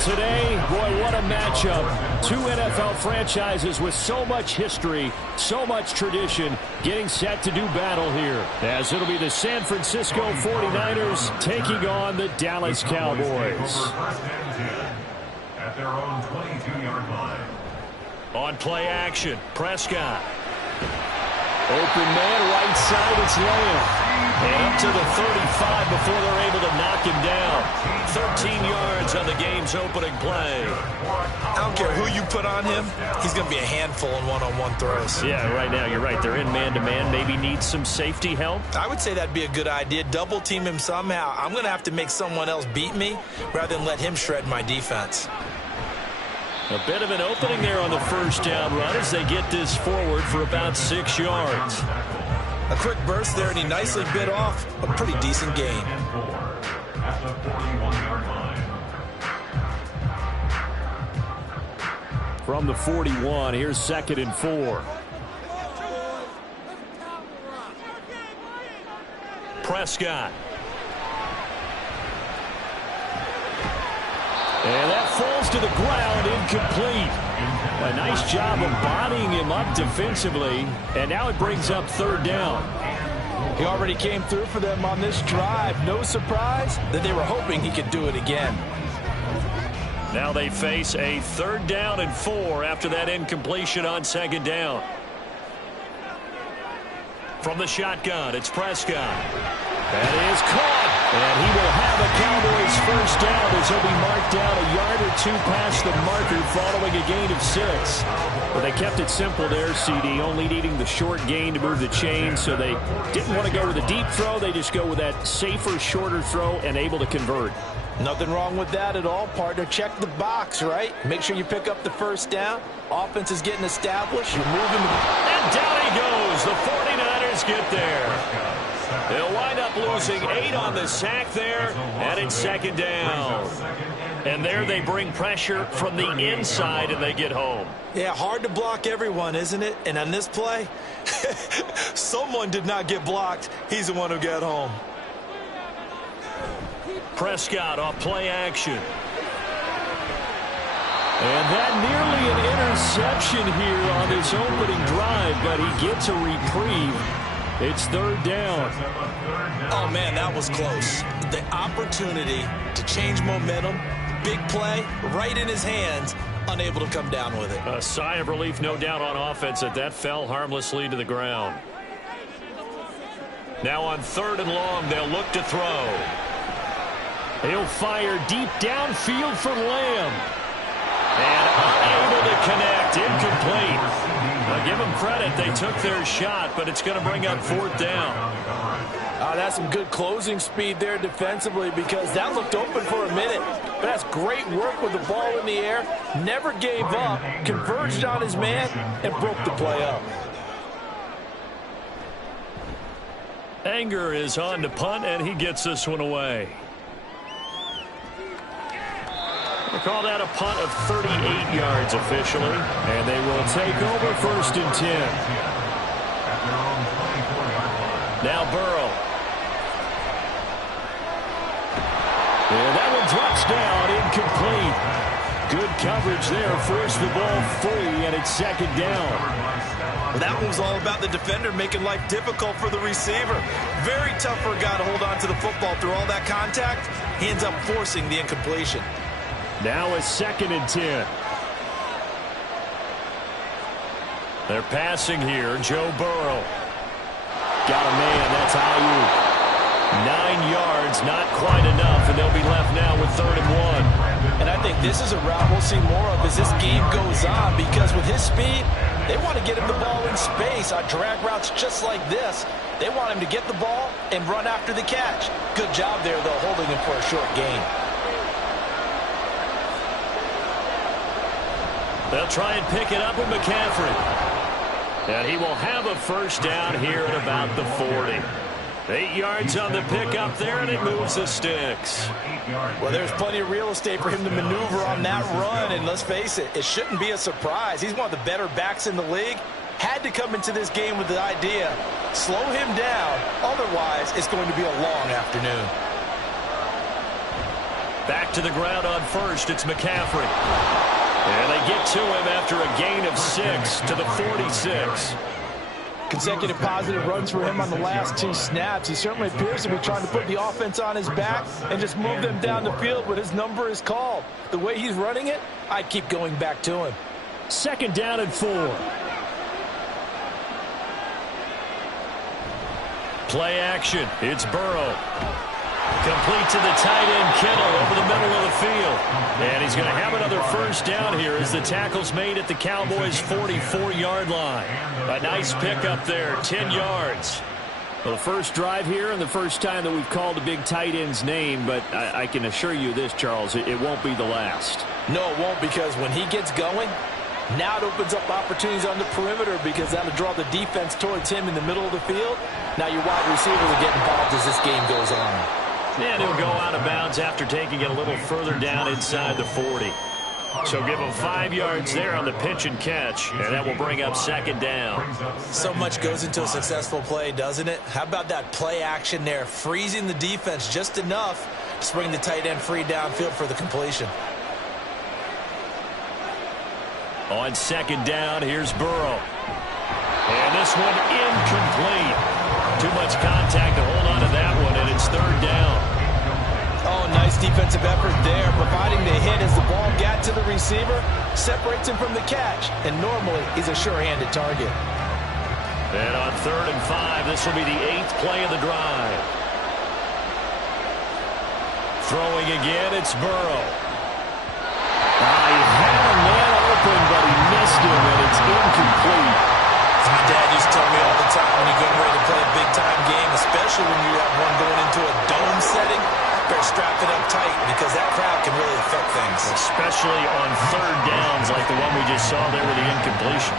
Today, boy, what a matchup. Two NFL franchises with so much history, so much tradition, getting set to do battle here. As it'll be the San Francisco 49ers taking on the Dallas Cowboys. At their own 22-yard line. On play action, Prescott. Open man, right side, it's Lamb. And up to the 35 before they're able to knock him down. 13 yards on the game's opening play. I don't care who you put on him, he's going to be a handful in one-on-one throws. Yeah, right now, you're right. They're in man-to-man. Maybe need some safety help. I would say that'd be a good idea. Double team him somehow. I'm going to have to make someone else beat me rather than let him shred my defense. A bit of an opening there on the first down run as they get this forward for about 6 yards. A quick burst there, and he nicely bit off a pretty decent gain. At the 41-yard line. From the 41, here's 2nd and 4. Prescott. And that falls to the ground, incomplete. A nice job of bodying him up defensively, and now it brings up 3rd down. He already came through for them on this drive. No surprise that they were hoping he could do it again. Now they face a 3rd down and 4 after that incompletion on 2nd down. From the shotgun, it's Prescott. That is caught. And he will have a Cowboys first down as he'll be marked down a yard or 2 past the marker following a gain of 6. Well, they kept it simple there, CD, only needing the short gain to move the chain, so they didn't want to go with a deep throw. They just go with that safer, shorter throw and able to convert. Nothing wrong with that at all, partner. Check the box, right? Make sure you pick up the first down. Offense is getting established. You're moving. And down he goes. The 49ers get there. They'll wind up losing 8 on the sack there, and it's 2nd down. And there they bring pressure from the inside, and they get home. Yeah, hard to block everyone, isn't it? And on this play, someone did not get blocked. He's the one who got home. Prescott off play action. And that nearly an interception here on this opening drive, but he gets a reprieve. It's 3rd down. Oh, man, that was close. The opportunity to change momentum, big play, right in his hands, unable to come down with it. A sigh of relief, no doubt, on offense that fell harmlessly to the ground. Now on 3rd and long, they'll look to throw. He'll fire deep downfield for Lamb. And unable to connect, incomplete. Now give them credit, they took their shot, but it's going to bring up 4th down. That's some good closing speed there defensively because that looked open for a minute. But that's great work with the ball in the air. Never gave up, converged on his man, and broke the play up. Anger is on to punt, and he gets this one away. They call that a punt of 38 yards officially, and they will take over 1st and 10. Now Burrow. And that one drops down, incomplete. Good coverage there, forced the ball free, and it's 2nd down. That one was all about the defender making life difficult for the receiver. Very tough for a guy to hold on to the football through all that contact. He ends up forcing the incompletion. Now a 2nd and 10. They're passing here. Joe Burrow. Got a man. That's Ayuk. 9 yards, not quite enough, and they'll be left now with 3rd and 1. And I think this is a route we'll see more of as this game goes on because with his speed, they want to get him the ball in space on drag routes just like this. They want him to get the ball and run after the catch. Good job there, though, holding him for a short gain. They'll try and pick it up with McCaffrey. And he will have a first down here at about the 40. 8 yards on the pickup there, and it moves the sticks. Well, there's plenty of real estate for him to maneuver on that run, and let's face it, it shouldn't be a surprise. He's one of the better backs in the league. had to come into this game with the idea, slow him down, otherwise it's going to be a long afternoon. Back to the ground on first, it's McCaffrey. And they get to him after a gain of 6 to the 46. Consecutive positive runs for him on the last 2 snaps. He certainly appears to be trying to put the offense on his back and just move them down the field when his number is called. The way he's running it, I'd keep going back to him. 2nd down and 4. Play action. It's Burrow. Complete to the tight end, Kittle, over the middle of the field. And he's going to have another first down here as the tackle's made at the Cowboys' 44-yard line. A nice pickup there, 10 yards. Well, the first drive here and the first time that we've called the big tight end's name, but I can assure you this, Charles, it won't be the last. No, it won't, because when he gets going, now it opens up opportunities on the perimeter because that'll draw the defense towards him in the middle of the field. Now your wide receivers will get involved as this game goes on. And he'll go out of bounds after taking it a little further down inside the 40. So give him 5 yards there on the pitch and catch, and that will bring up 2nd down. So much goes into a successful play, doesn't it? How about that play action there, freezing the defense just enough to bring the tight end free downfield for the completion. On 2nd down, here's Burrow. And this one incomplete. Too much contact to hold on to that one, and it's 3rd down. Oh, nice defensive effort there, providing the hit as the ball got to the receiver, separates him from the catch, and normally he's a sure-handed target. And on 3rd and 5, this will be the 8th play of the drive. Throwing again, it's Burrow. He had a man open, but he missed him, and it's incomplete. My dad used to tell me all the time when you're getting ready to play a big-time game, especially when you have one going into a dome setting, better strap it up tight because that crowd can really affect things. Especially on 3rd downs like the one we just saw there with the incompletion.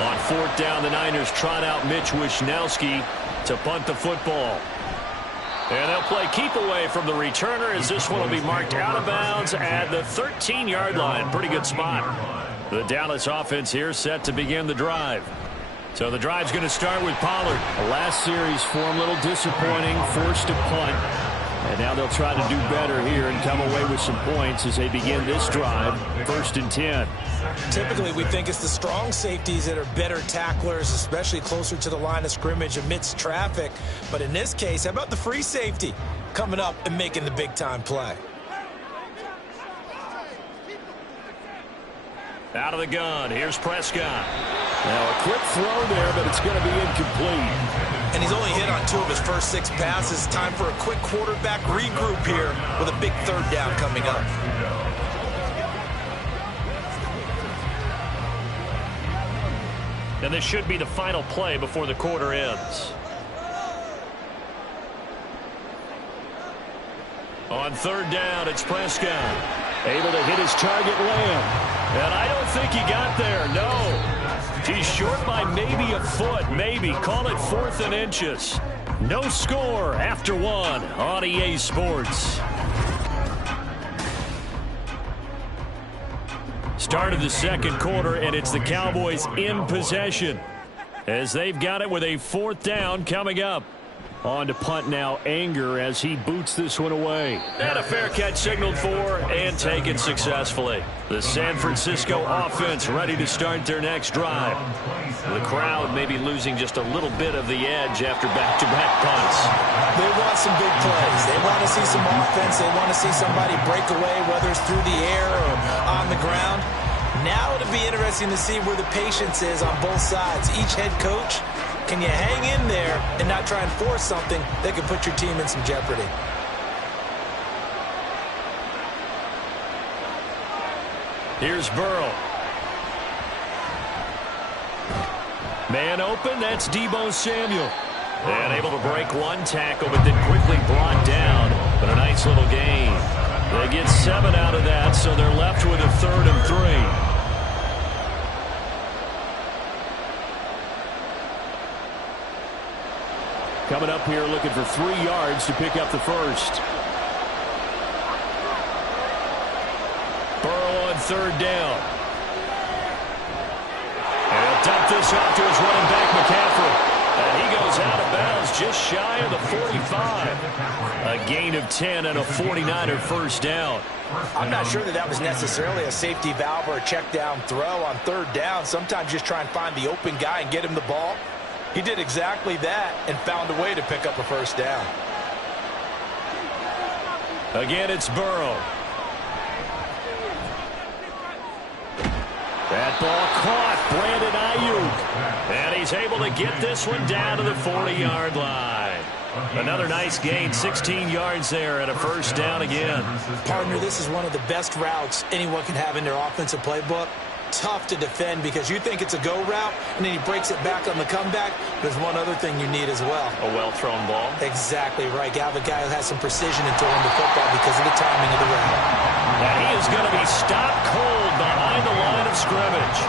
On 4th down, the Niners trot out Mitch Wishnowski to punt the football. And they'll play keep away from the returner as this one will be marked out of bounds at the 13-yard line. Pretty good spot. The Dallas offense here set to begin the drive. So the drive's going to start with Pollard. The last series for him, a little disappointing, forced to punt. And now they'll try to do better here and come away with some points as they begin this drive. 1st and 10. Typically, we think it's the strong safeties that are better tacklers, especially closer to the line of scrimmage amidst traffic. But in this case, how about the free safety coming up and making the big-time play? Out of the gun, here's Prescott. Now a quick throw there, but it's going to be incomplete. And he's only hit on 2 of his first 6 passes. Time for a quick quarterback regroup here with a big 3rd down coming up. And this should be the final play before the quarter ends. On 3rd down, it's Prescott. Able to hit his target, Lamb. And I don't think he got there, no. He's short by maybe a foot, maybe. Call it 4th and inches. No score after 1 on EA Sports. Start of the 2nd quarter, and it's the Cowboys in possession as they've got it with a 4th down coming up. On to punt now, Anger, as he boots this one away. And a fair catch signaled for and taken successfully. The San Francisco offense ready to start their next drive. The crowd may be losing just a little bit of the edge after back-to-back punts. They want some big plays. They want to see some offense. They want to see somebody break away, whether it's through the air or on the ground. Now it'll be interesting to see where the patience is on both sides. Each head coach, can you hang in there and not try and force something that could put your team in some jeopardy? Here's Burrow. Man open, that's Deebo Samuel. And able to break one tackle, but then quickly brought down. But a nice little gain. They get 7 out of that, so they're left with a 3rd and 3. Coming up here looking for 3 yards to pick up the first. Burrow on 3rd down. And dump this off to his running back, McCaffrey. And he goes out of bounds just shy of the 45. A gain of 10 and a 49er first down. I'm not sure that was necessarily a safety valve or a check down throw on third down. Sometimes just try and find the open guy and get him the ball. He did exactly that and found a way to pick up a first down. Again, it's Burrow. That ball caught. Brandon Ayuk. And he's able to get this one down to the 40-yard line. Another nice gain, 16 yards there and a first down again. Partner, this is one of the best routes anyone can have in their offensive playbook. Tough to defend because you think it's a go route, and then he breaks it back on the comeback. There's one other thing you need as well. A well-thrown ball. Exactly right. You have a guy who has some precision in throwing the football because of the timing of the route. And he is going to be stopped cold behind the line of scrimmage.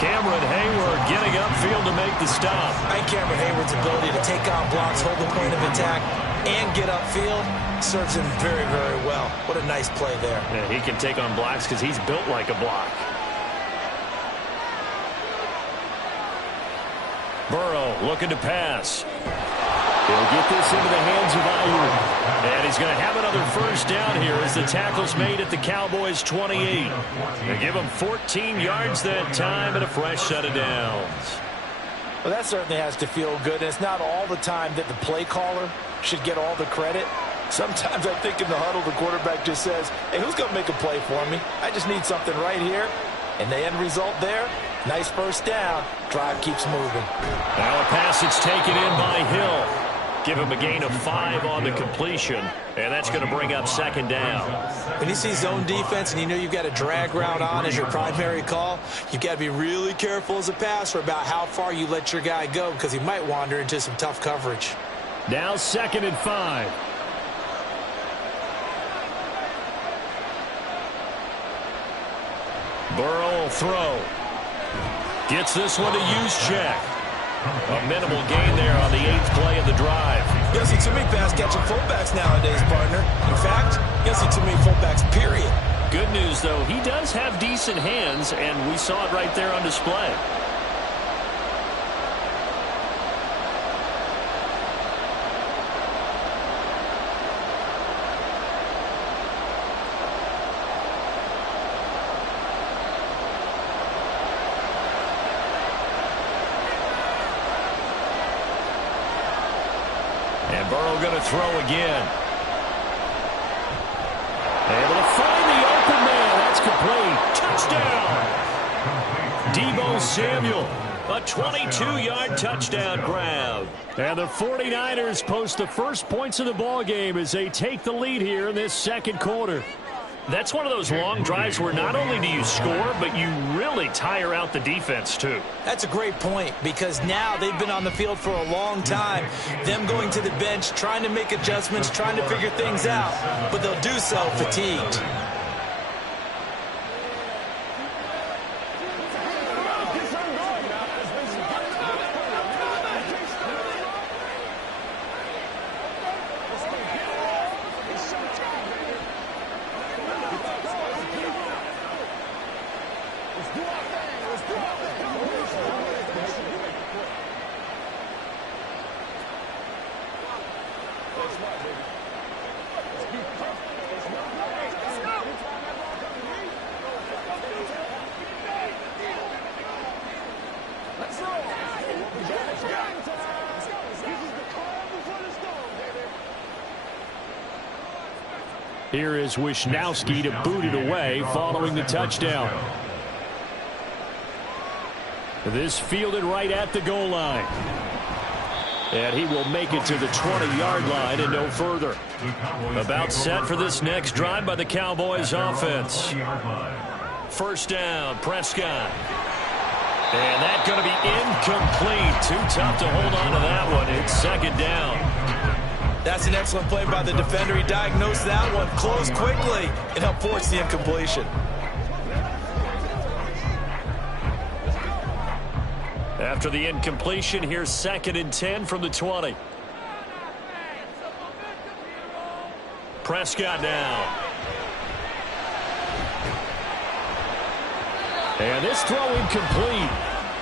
Cameron Hayward getting upfield to make the stop. I think Cameron Hayward's ability to take on blocks, hold the point of attack, and get upfield serves him very, very well. What a nice play there. Yeah, he can take on blocks because he's built like a block. Burrow looking to pass. He'll get this into the hands of Ayuk. And he's going to have another first down here as the tackle's made at the Cowboys' 28. They give him 14 yards that time and a fresh set of downs. Well, that certainly has to feel good. And it's not all the time that the play caller should get all the credit. Sometimes I think in the huddle, the quarterback just says, hey, who's going to make a play for me? I just need something right here. And the end result there, nice first down. Drive keeps moving. Now a pass that's taken in by Hill. Give him a gain of 5 on the completion, and that's going to bring up second down. When you see zone defense and you know you've got a drag route on as your primary call, you've got to be really careful as a passer about how far you let your guy go because he might wander into some tough coverage. Now 2nd and 5. Burrow will throw. Gets this one to Juszczyk. A minimal gain there on the 8th play of the drive. You don't see too many pass-catching fullbacks nowadays, partner. In fact, you don't see too many fullbacks, period. Good news, though, he does have decent hands, and we saw it right there on display. And Burrow going to throw again. Able to find the open man. That's complete. Touchdown. Deebo Samuel. A 22-yard touchdown grab. And the 49ers post the first points of the ball game as they take the lead here in this second quarter. That's one of those long drives where not only do you score, but you really tire out the defense, too. That's a great point because now they've been on the field for a long time. Them going to the bench, trying to make adjustments, trying to figure things out, but they'll do so fatigued. Here is Wisnowski to boot it away following the touchdown. This fielded right at the goal line. And he will make it to the 20-yard line and no further. About set for this next drive by the Cowboys offense. First down, Prescott. And that's going to be incomplete. Too tough to hold on to that one. It's second down. That's an excellent play by the defender. He diagnosed that one, closed quickly, and helped force the incompletion. After the incompletion, here's 2nd and 10 from the 20. Prescott now. And this throw incomplete.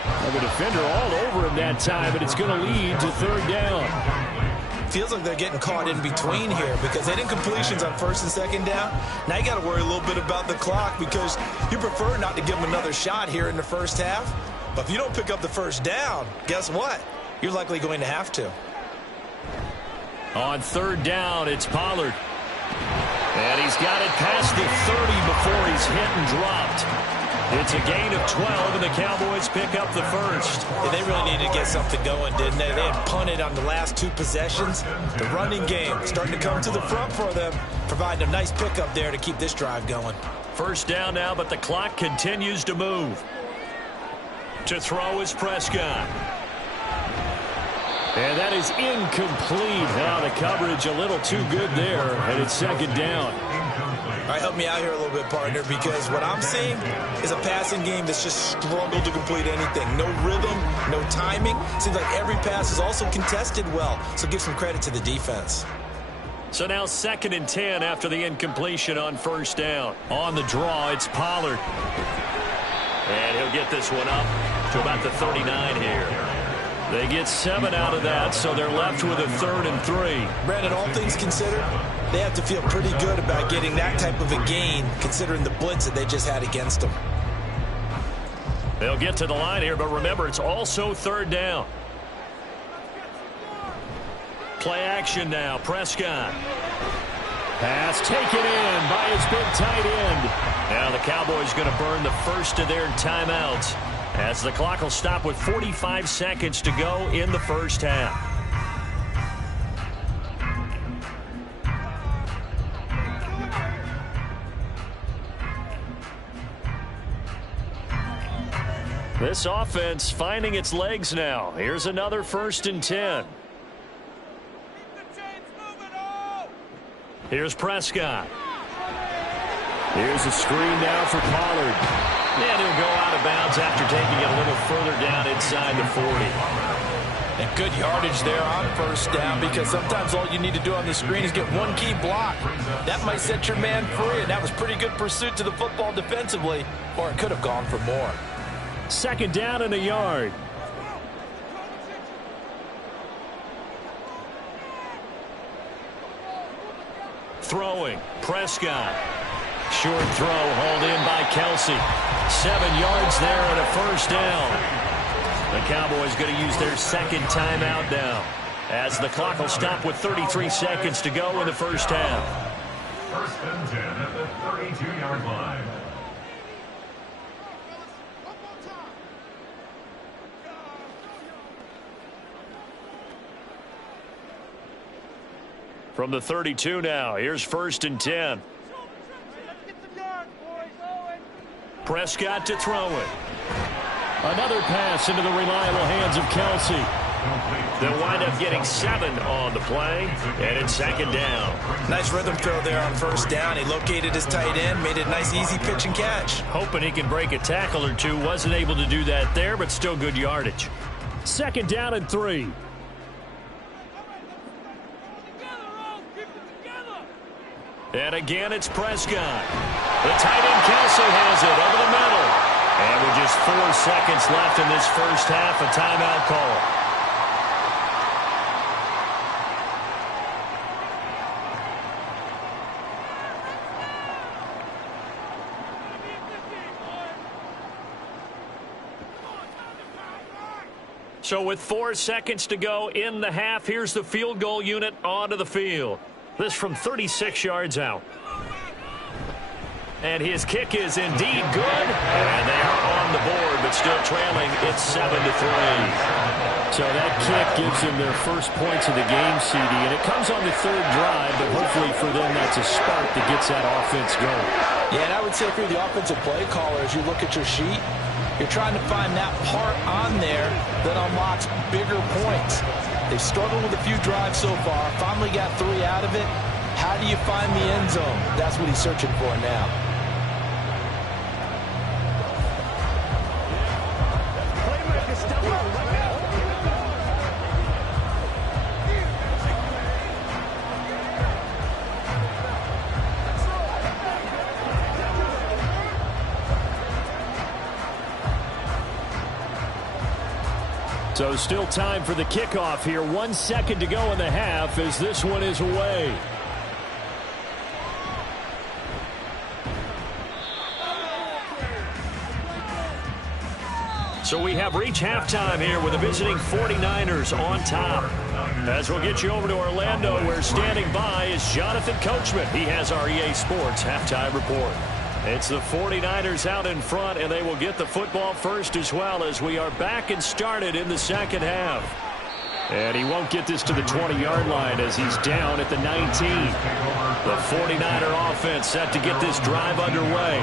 And the defender all over him that time, and it's going to lead to third down. Feels like they're getting caught in between here because they didn't completions on first and second down. Now you got to worry a little bit about the clock because you prefer not to give them another shot here in the first half. But if you don't pick up the first down, guess what? You're likely going to have to. On third down, it's Pollard. And he's got it past the 30 before he's hit and dropped. It's a gain of 12, and the Cowboys pick up the first. Yeah, they really needed to get something going, didn't they? They had punted on the last two possessions. The running game starting to come to the front for them, providing a nice pickup there to keep this drive going. First down now, but the clock continues to move. To throw is Prescott. And that is incomplete. Now the coverage a little too good there, and it's second down. All right, help me out here a little bit, partner, because what I'm seeing is a passing game that's just struggled to complete anything. No rhythm, no timing. Seems like every pass is also contested well, so give some credit to the defense. So now 2nd and 10 after the incompletion on first down. On the draw, it's Pollard. And he'll get this one up to about the 39 here. They get 7 out of that, so they're left with a 3rd and 3. Brandon, all things considered, they have to feel pretty good about getting that type of a gain, considering the blitz that they just had against them. They'll get to the line here, but remember, it's also 3rd down. Play action now, Prescott. Pass taken in by his big tight end. Now the Cowboys going to burn the first of their timeouts, as the clock will stop with 45 seconds to go in the first half. This offense finding its legs now. Here's another 1st and 10. Here's Prescott. Here's a screen now for Pollard. And he'll go out of bounds after taking it a little further down inside the 40. And good yardage there on first down, because sometimes all you need to do on the screen is get one key block. That might set your man free, and that was pretty good pursuit to the football defensively, or it could have gone for more. 2nd down and a yard. Throwing, Prescott. Short throw hauled in by Kelsey. 7 yards there and a first down. The Cowboys going to use their 2nd timeout now, as the clock will stop with 33 seconds to go in the first half. 1st and 10 at the 32-yard line. From the 32 now, here's 1st and 10. Prescott to throw it. Another pass into the reliable hands of Kelsey. They'll wind up getting 7 on the play, and it's 2nd down. Nice rhythm throw there on first down. He located his tight end, made it a nice easy pitch and catch. Hoping he can break a tackle or two. Wasn't able to do that there, but still good yardage. 2nd down and 3. And again, it's Prescott. The tight end Kelsey has it over the middle. And with just 4 seconds left in this first half, a timeout call. So with 4 seconds to go in the half, here's the field goal unit onto the field. This from 36 yards out. And his kick is indeed good. And they are on the board, but still trailing. It's 7-3. So that kick gives them their first points of the game, CD. And it comes on the 3rd drive, but hopefully for them that's a spark that gets that offense going. Yeah, and I would say if you're the offensive play caller, as you look at your sheet, you're trying to find that part on there that unlocks bigger points. They've struggled with a few drives so far. Finally got 3 out of it. How do you find the end zone? That's what he's searching for now. So still time for the kickoff here. 1 second to go in the half as this one is away. So we have reached halftime here with the visiting 49ers on top. As we'll get you over to Orlando, where standing by is Jonathan Coachman. He has our EA Sports halftime report. It's the 49ers out in front, and they will get the football first as well as we are back and started in the second half. And he won't get this to the 20-yard line as he's down at the 19. The 49er offense set to get this drive underway.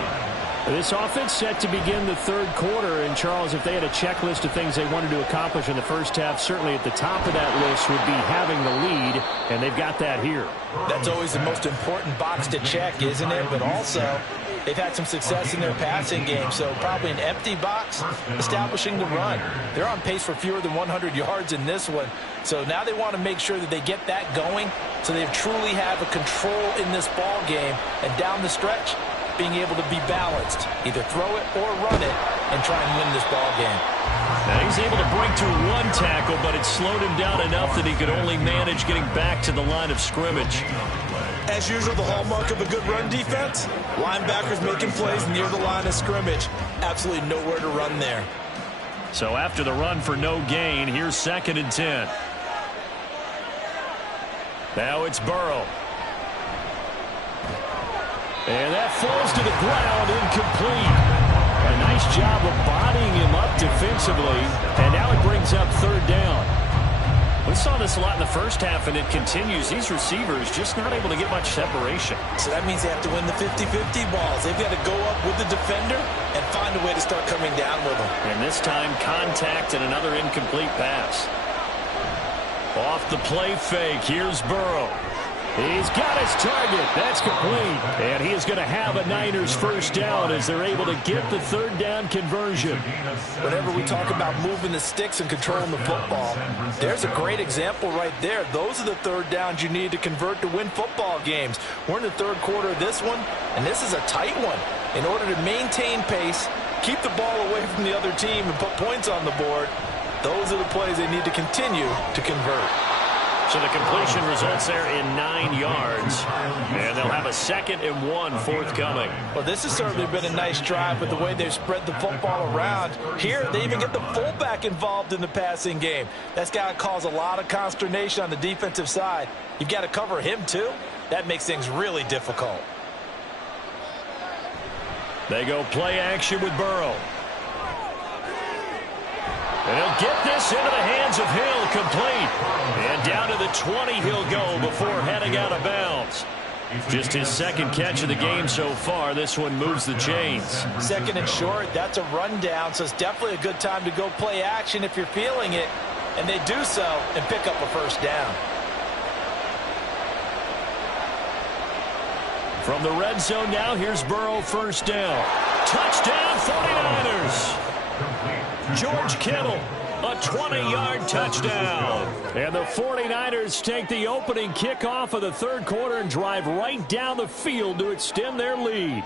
This offense set to begin the third quarter, and Charles, if they had a checklist of things they wanted to accomplish in the first half, certainly at the top of that list would be having the lead, and they've got that here. That's always the most important box to check, isn't it? But also, they've had some success in their passing game, so probably an empty box establishing the run. They're on pace for fewer than 100 yards in this one, so now they want to make sure that they get that going so they truly have a control in this ball game, and down the stretch, being able to be balanced, either throw it or run it, and try and win this ball game. Now he's able to break through one tackle, but it slowed him down enough that he could only manage getting back to the line of scrimmage. As usual, the hallmark of a good run defense, linebackers making plays near the line of scrimmage. Absolutely nowhere to run there. So after the run for no gain, here's 2nd and 10. Now it's Burrow. And that falls to the ground, incomplete. A nice job of bodying him up defensively, and now it brings up 3rd down. We saw this a lot in the first half, and it continues. These receivers just not able to get much separation. So that means they have to win the 50-50 balls. They've got to go up with the defender and find a way to start coming down with them. And this time, contact and another incomplete pass. Off the play fake, here's Burrow. He's got his target. That's complete. And he is going to have a Niners first down as they're able to get the 3rd down conversion. Whenever we talk about moving the sticks and controlling the football, there's a great example right there. Those are the 3rd downs you need to convert to win football games. We're in the 3rd quarter of this one, and this is a tight one. In order to maintain pace, keep the ball away from the other team, and put points on the board, those are the plays they need to continue to convert. So the completion results there in 9 yards. And they'll have a 2nd and 1 forthcoming. Well, this has certainly been a nice drive with the way they've spread the football around. Here, they even get the fullback involved in the passing game. That's got to cause a lot of consternation on the defensive side. You've got to cover him, too. That makes things really difficult. They go play action with Burrow. And he'll get this into the hands of Hill, complete. And down to the 20 he'll go before heading out of bounds. Just his 2nd catch of the game so far. This one moves the chains. 2nd and short, that's a rundown, so it's definitely a good time to go play action if you're feeling it. And they do so and pick up a first down. From the red zone now, here's Burrow, first down. Touchdown, 49ers. George Kittle, a 20-yard touchdown. And the 49ers take the opening kickoff of the 3rd quarter and drive right down the field to extend their lead.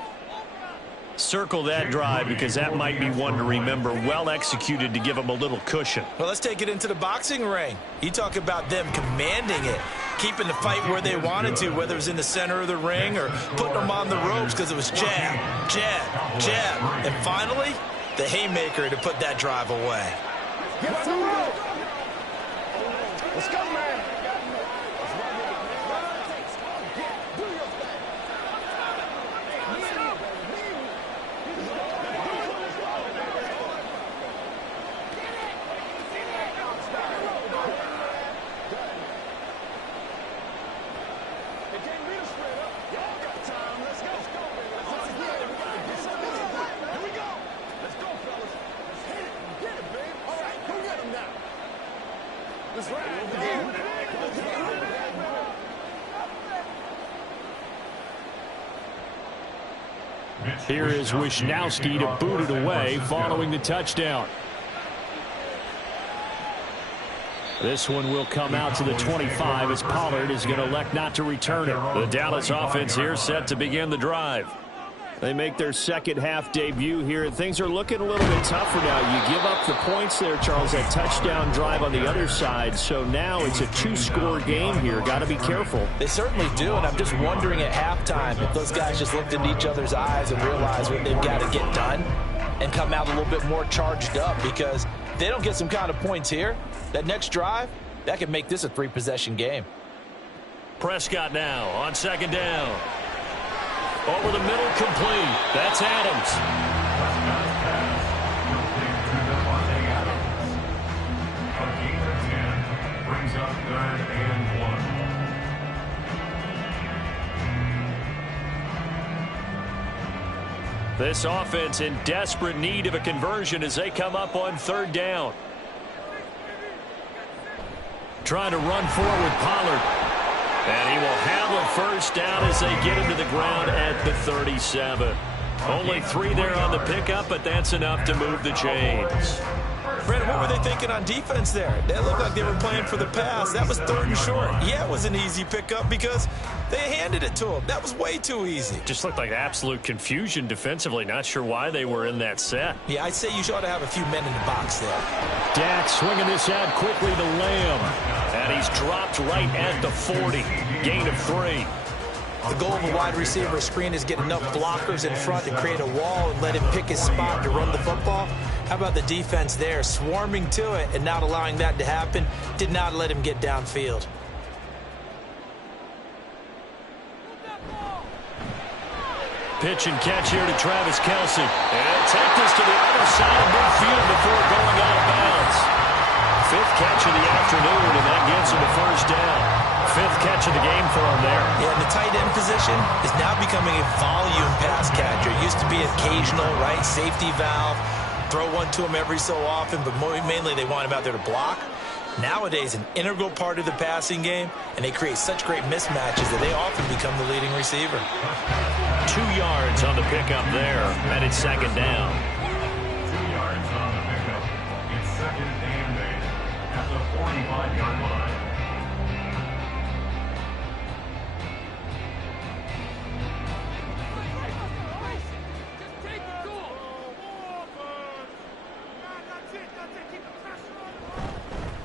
Circle that drive because that might be one to remember. Well executed to give them a little cushion. Well, let's take it into the boxing ring. You talk about them commanding it, keeping the fight where they wanted to, whether it was in the center of the ring or putting them on the ropes because it was jab, jab, jab. And finally, the haymaker to put that drive away. Get to the road. Let's go, man. Here is Wishnowsky to boot it away following the touchdown. This one will come out to the 25 as Pollard is going to elect not to return it. The Dallas offense here set to begin the drive. They make their second half debut here. Things are looking a little bit tougher now. You give up the points there, Charles, that touchdown drive on the other side. So now it's a two-score game here. Got to be careful. They certainly do, and I'm just wondering at halftime if those guys just looked into each other's eyes and realized what they've got to get done and come out a little bit more charged up, because if they don't get some kind of points here, that next drive, that could make this a three-possession game. Prescott now on second down. Over the middle, complete. That's Adams. A gain of 10 brings up 3rd and 1. This offense in desperate need of a conversion as they come up on 3rd down. Trying to run forward, Pollard. And he will have a first down as they get him to the ground at the 37. Only 3 there on the pickup, but that's enough to move the chains. Brandon, what were they thinking on defense there? They looked like they were playing for the pass. That was 3rd and short. Yeah, it was an easy pickup because they handed it to him. That was way too easy. Just looked like absolute confusion defensively. Not sure why they were in that set. Yeah, I'd say you ought to have a few men in the box there. Dak swinging this out quickly to Lamb. And he's dropped right at the 40. Gain of 3. The goal of a wide receiver screen is get enough blockers in front to create a wall and let him pick his spot to run the football. How about the defense there, swarming to it and not allowing that to happen? Did not let him get downfield. Pitch and catch here to Travis Kelce. And take this to the other side of midfield before going out of bounds. 5th catch of the afternoon, and that gives him a first down. 5th catch of the game for him there. Yeah, and the tight end position is now becoming a volume pass catcher. It used to be occasional, right, safety valve, throw one to him every so often, but mainly they want him out there to block. Nowadays, an integral part of the passing game, and they create such great mismatches that they often become the leading receiver. 2 yards on the pickup there, and it's 2nd down. 2 yards on the pickup. It's 2nd and 8 at the 45-yard line.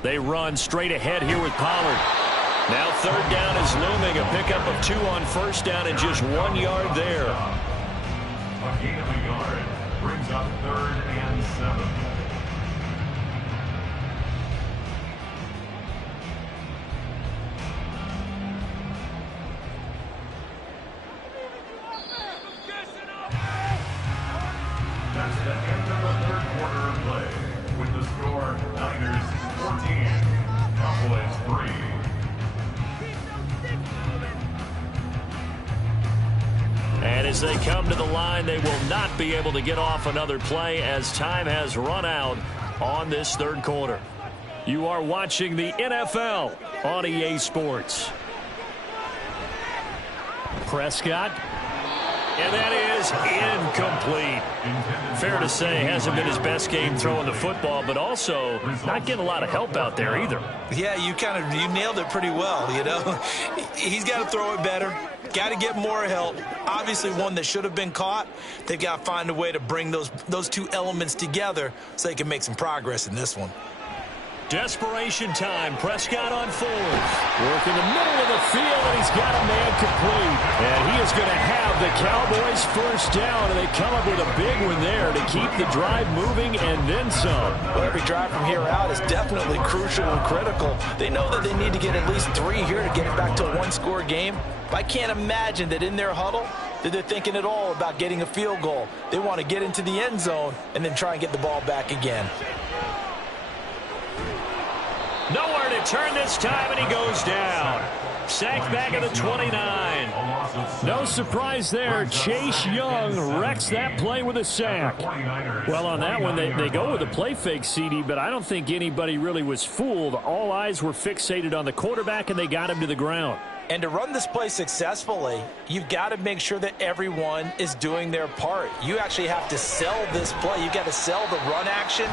They run straight ahead here with Pollard. Now 3rd down is looming. A pickup of 2 on 1st down and just 1 yard there. A gain of a yard brings up 3rd and 7. That's the end of the 3rd quarter of play. With the score, Niners 14, Cowboys 3. And as they come to the line, they will not be able to get off another play as time has run out on this 3rd quarter. You are watching the NFL on EA Sports. Prescott. And that is incomplete. Fair to say, hasn't been his best game throwing the football, but also not getting a lot of help out there either. Yeah, you nailed it pretty well, you know. He's got to throw it better. Got to get more help. Obviously one that should have been caught. They've got to find a way to bring those 2 elements together so they can make some progress in this one. Desperation time. Prescott on 4th. Work in the middle of the field, and he's got a man complete. And he is going to have the Cowboys first down, and they come up with a big one there to keep the drive moving and then some. Well, every drive from here out is definitely crucial and critical. They know that they need to get at least 3 here to get it back to a 1-score game. But I can't imagine that in their huddle that they're thinking at all about getting a field goal. They want to get into the end zone and then try and get the ball back again. Nowhere to turn this time, and he goes down. Sacked back at the 29. No surprise there. Chase Young wrecks that play with a sack. Well, on that one, they go with a play fake, CD, but I don't think anybody really was fooled. All eyes were fixated on the quarterback, and they got him to the ground. And to run this play successfully, you've got to make sure that everyone is doing their part. You actually have to sell this play. You've got to sell the run action.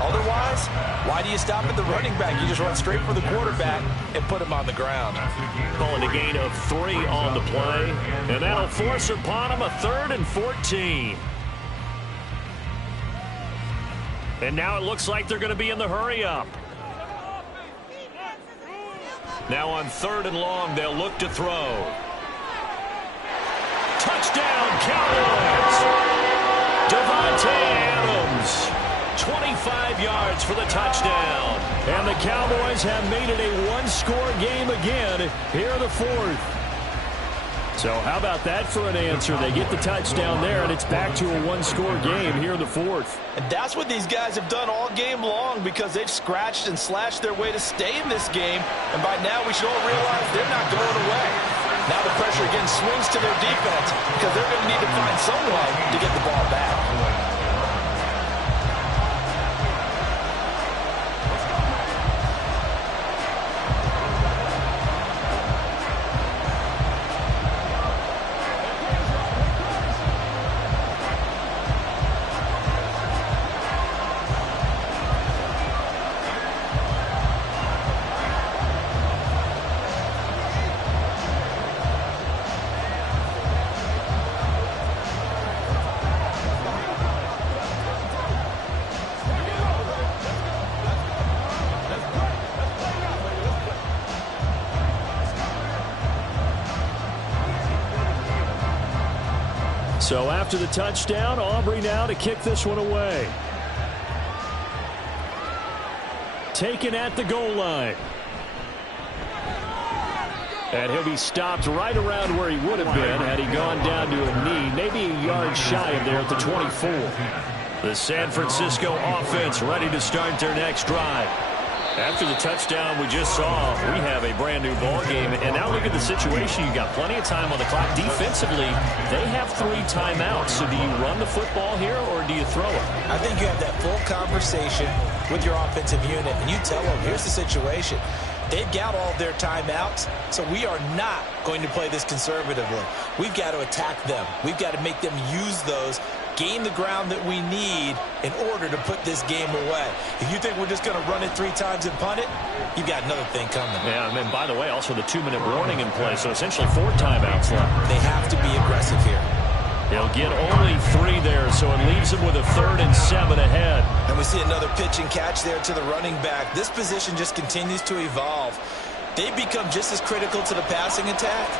Otherwise, why do you stop at the running back? You just run straight for the quarterback and put him on the ground. Calling a gain of 3 on the play, and that'll force upon him a 3rd and 14. And now it looks like they're going to be in the hurry-up. Now on 3rd and long, they'll look to throw. Touchdown, Cowboys! Davante Adams, 25 yards for the touchdown. And the Cowboys have made it a one-score game again here in the 4th. So how about that for an answer? They get the touchdown there, and it's back to a one-score game here in the 4th. And that's what these guys have done all game long because they've scratched and slashed their way to stay in this game. And by now, we should all realize they're not going away. Now the pressure again swings to their defense because they're going to need to find some way to get the ball back. So after the touchdown, Aubrey now to kick this one away. Taken at the goal line. And he'll be stopped right around where he would have been had he gone down to a knee, maybe a yard shy of there at the 24. The San Francisco offense ready to start their next drive. After the touchdown we just saw, we have a brand new ball game. And now look at the situation. You got plenty of time on the clock. Defensively, they have 3 timeouts. So do you run the football here or do you throw it? I think you have that full conversation with your offensive unit, and you tell them, here's the situation. They've got all their timeouts, so we are not going to play this conservatively. We've got to attack them. We've got to make them use those, gain the ground that we need in order to put this game away. If you think we're just going to run it 3 times and punt it, you've got another thing coming. Yeah, and by the way, also the 2-minute warning in play, so essentially 4 timeouts left. They have to be aggressive here. They'll get only 3 there, so it leaves them with a 3rd and 7 ahead. And we see another pitch and catch there to the running back. This position just continues to evolve. They've become just as critical to the passing attack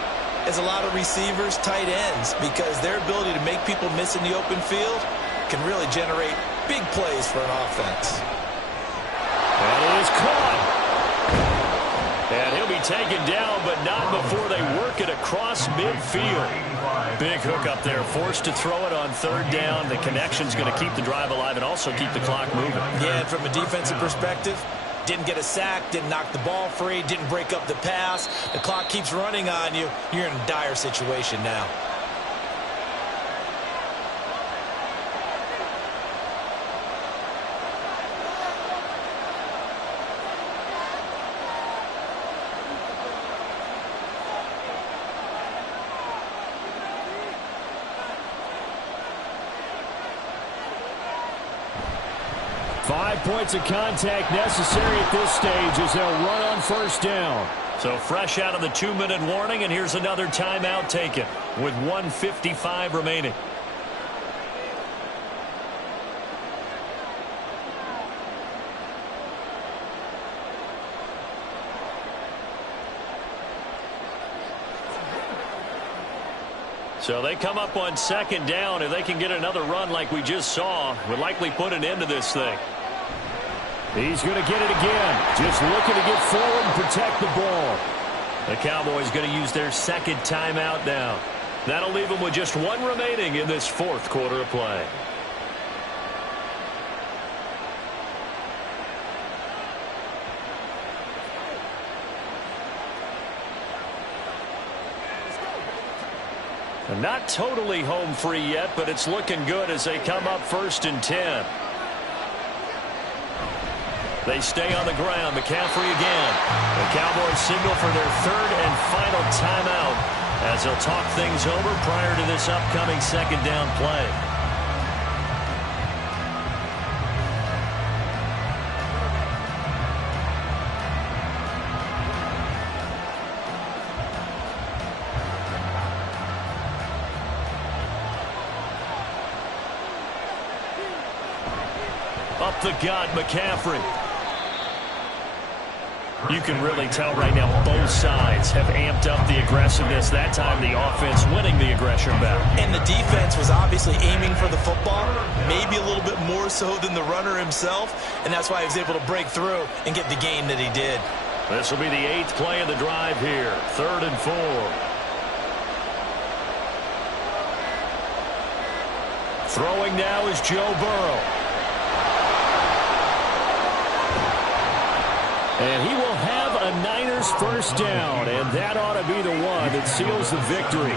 as a lot of receivers, tight ends, because their ability to make people miss in the open field can really generate big plays for an offense. And it is caught. And he'll be taken down, but not before they work it across midfield. Big hook up there, forced to throw it on 3rd down. The connection's going to keep the drive alive and also keep the clock moving. Yeah, and from a defensive perspective, didn't get a sack, didn't knock the ball free, didn't break up the pass. The clock keeps running on you. You're in a dire situation now. Five points of contact necessary at this stage as they'll run on 1st down. So fresh out of the 2-minute warning, and here's another timeout taken with 1:55 remaining. So they come up on 2nd down. If they can get another run like we just saw, would likely put an end to this thing. He's going to get it again. Just looking to get forward and protect the ball. The Cowboys going to use their 2nd timeout now. That'll leave them with just 1 remaining in this 4th quarter of play. Not totally home free yet, but it's looking good as they come up 1st and 10. They stay on the ground. McCaffrey again. The Cowboys signal for their 3rd and final timeout as they'll talk things over prior to this upcoming 2nd down play. Up the gut, McCaffrey. You can really tell right now both sides have amped up the aggressiveness. That time the offense winning the aggression battle. And the defense was obviously aiming for the football, maybe a little bit more so than the runner himself, and that's why he was able to break through and get the gain that he did. This will be the 8th play of the drive here. 3rd and 4. Throwing now is Joe Burrow. And he will have a Niners first down, and that ought to be the one that seals the victory.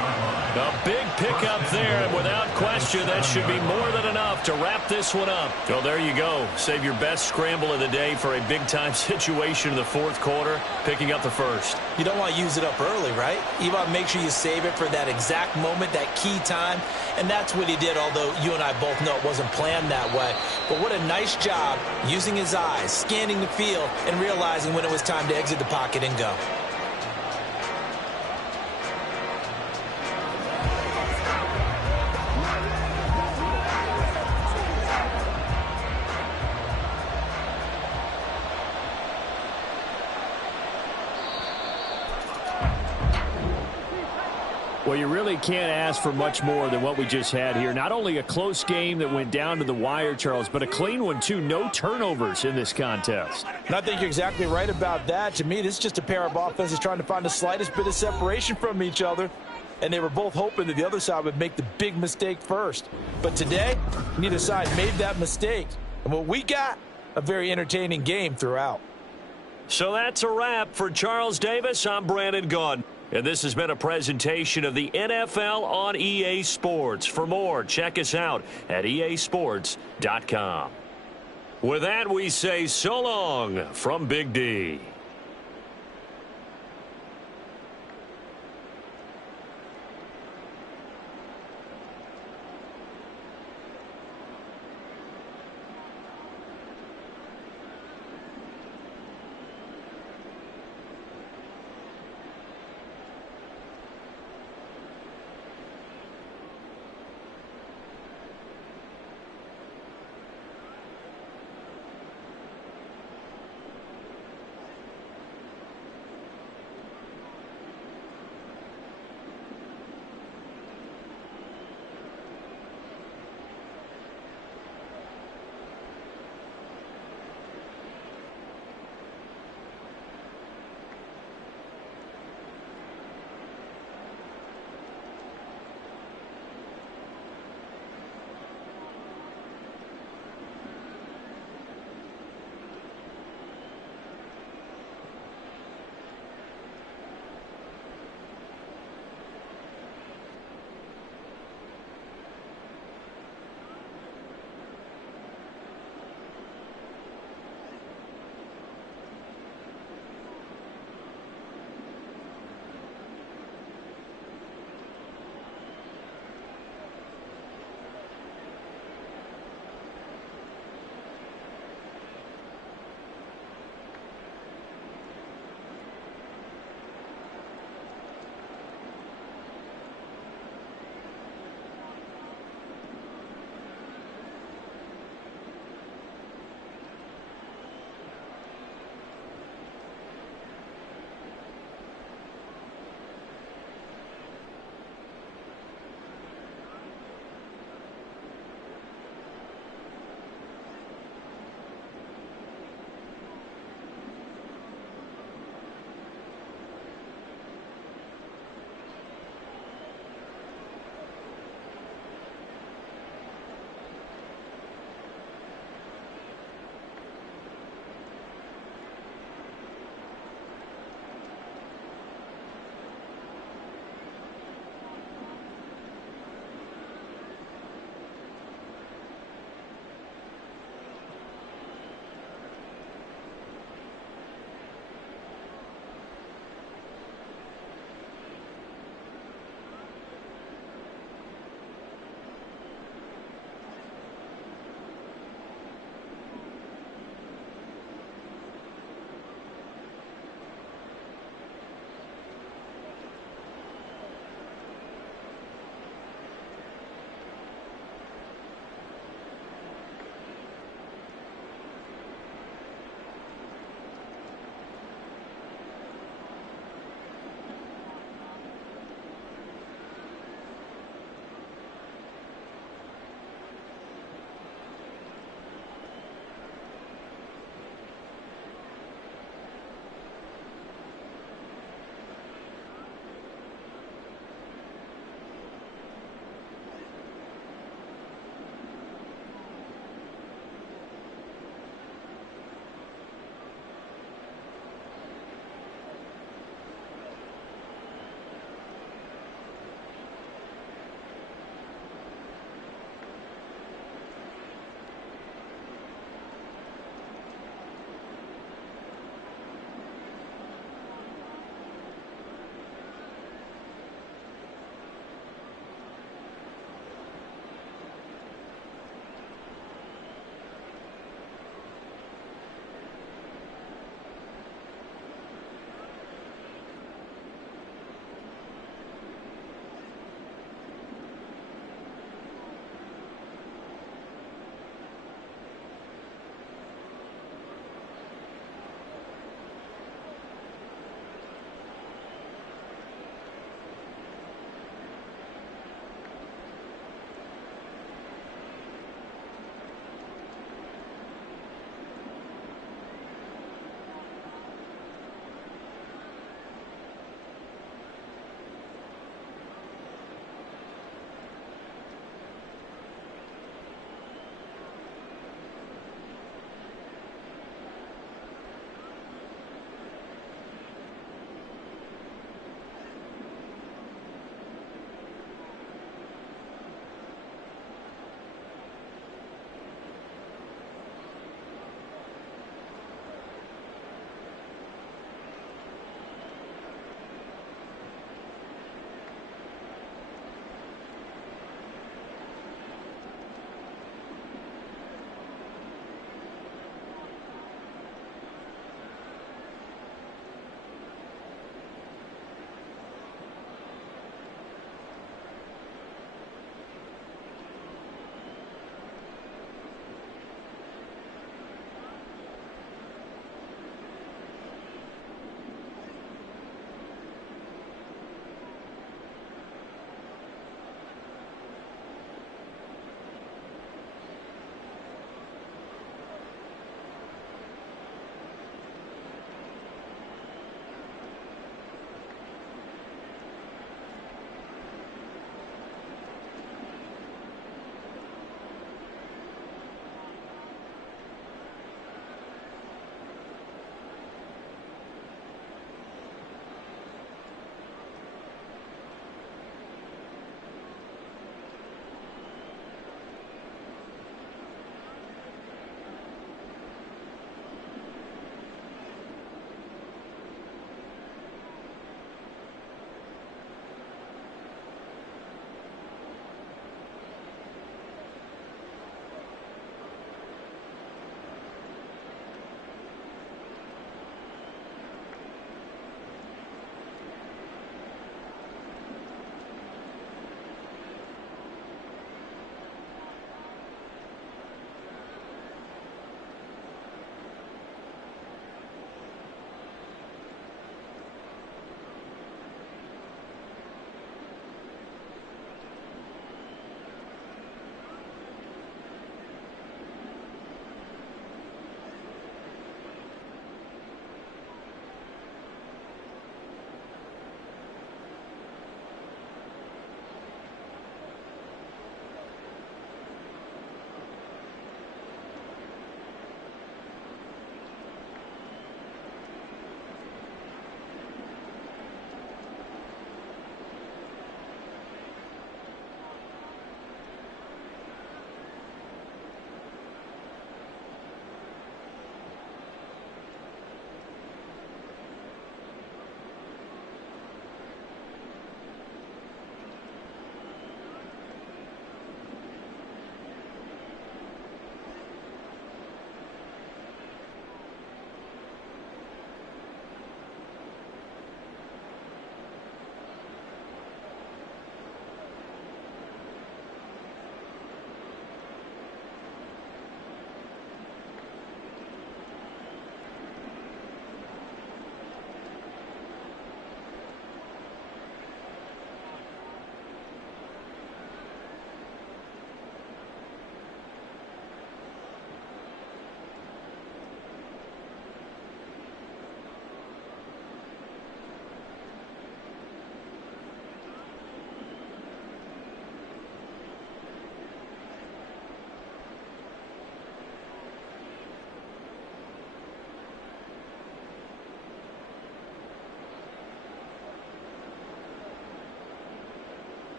A big pickup there, and without question, that should be more than enough to wrap this one up. So there you go. Save your best scramble of the day for a big-time situation in the 4th quarter, picking up the first. You don't want to use it up early, right? You want to make sure you save it for that exact moment, that key time, and that's what he did, although you and I both know it wasn't planned that way. But what a nice job using his eyes, scanning the field, and realizing when it was time to exit the pocket and go. Well, you really can't ask for much more than what we just had here. Not only a close game that went down to the wire, Charles, but a clean one, too. No turnovers in this contest. And I think you're exactly right about that. To me, this is just a pair of offenses trying to find the slightest bit of separation from each other. And they were both hoping that the other side would make the big mistake first. But today, neither side made that mistake. And what we got, a very entertaining game throughout. So that's a wrap for Charles Davis. I'm Brandon Gaudin. And this has been a presentation of the NFL on EA Sports. For more, check us out at easports.com. With that, we say so long from Big D.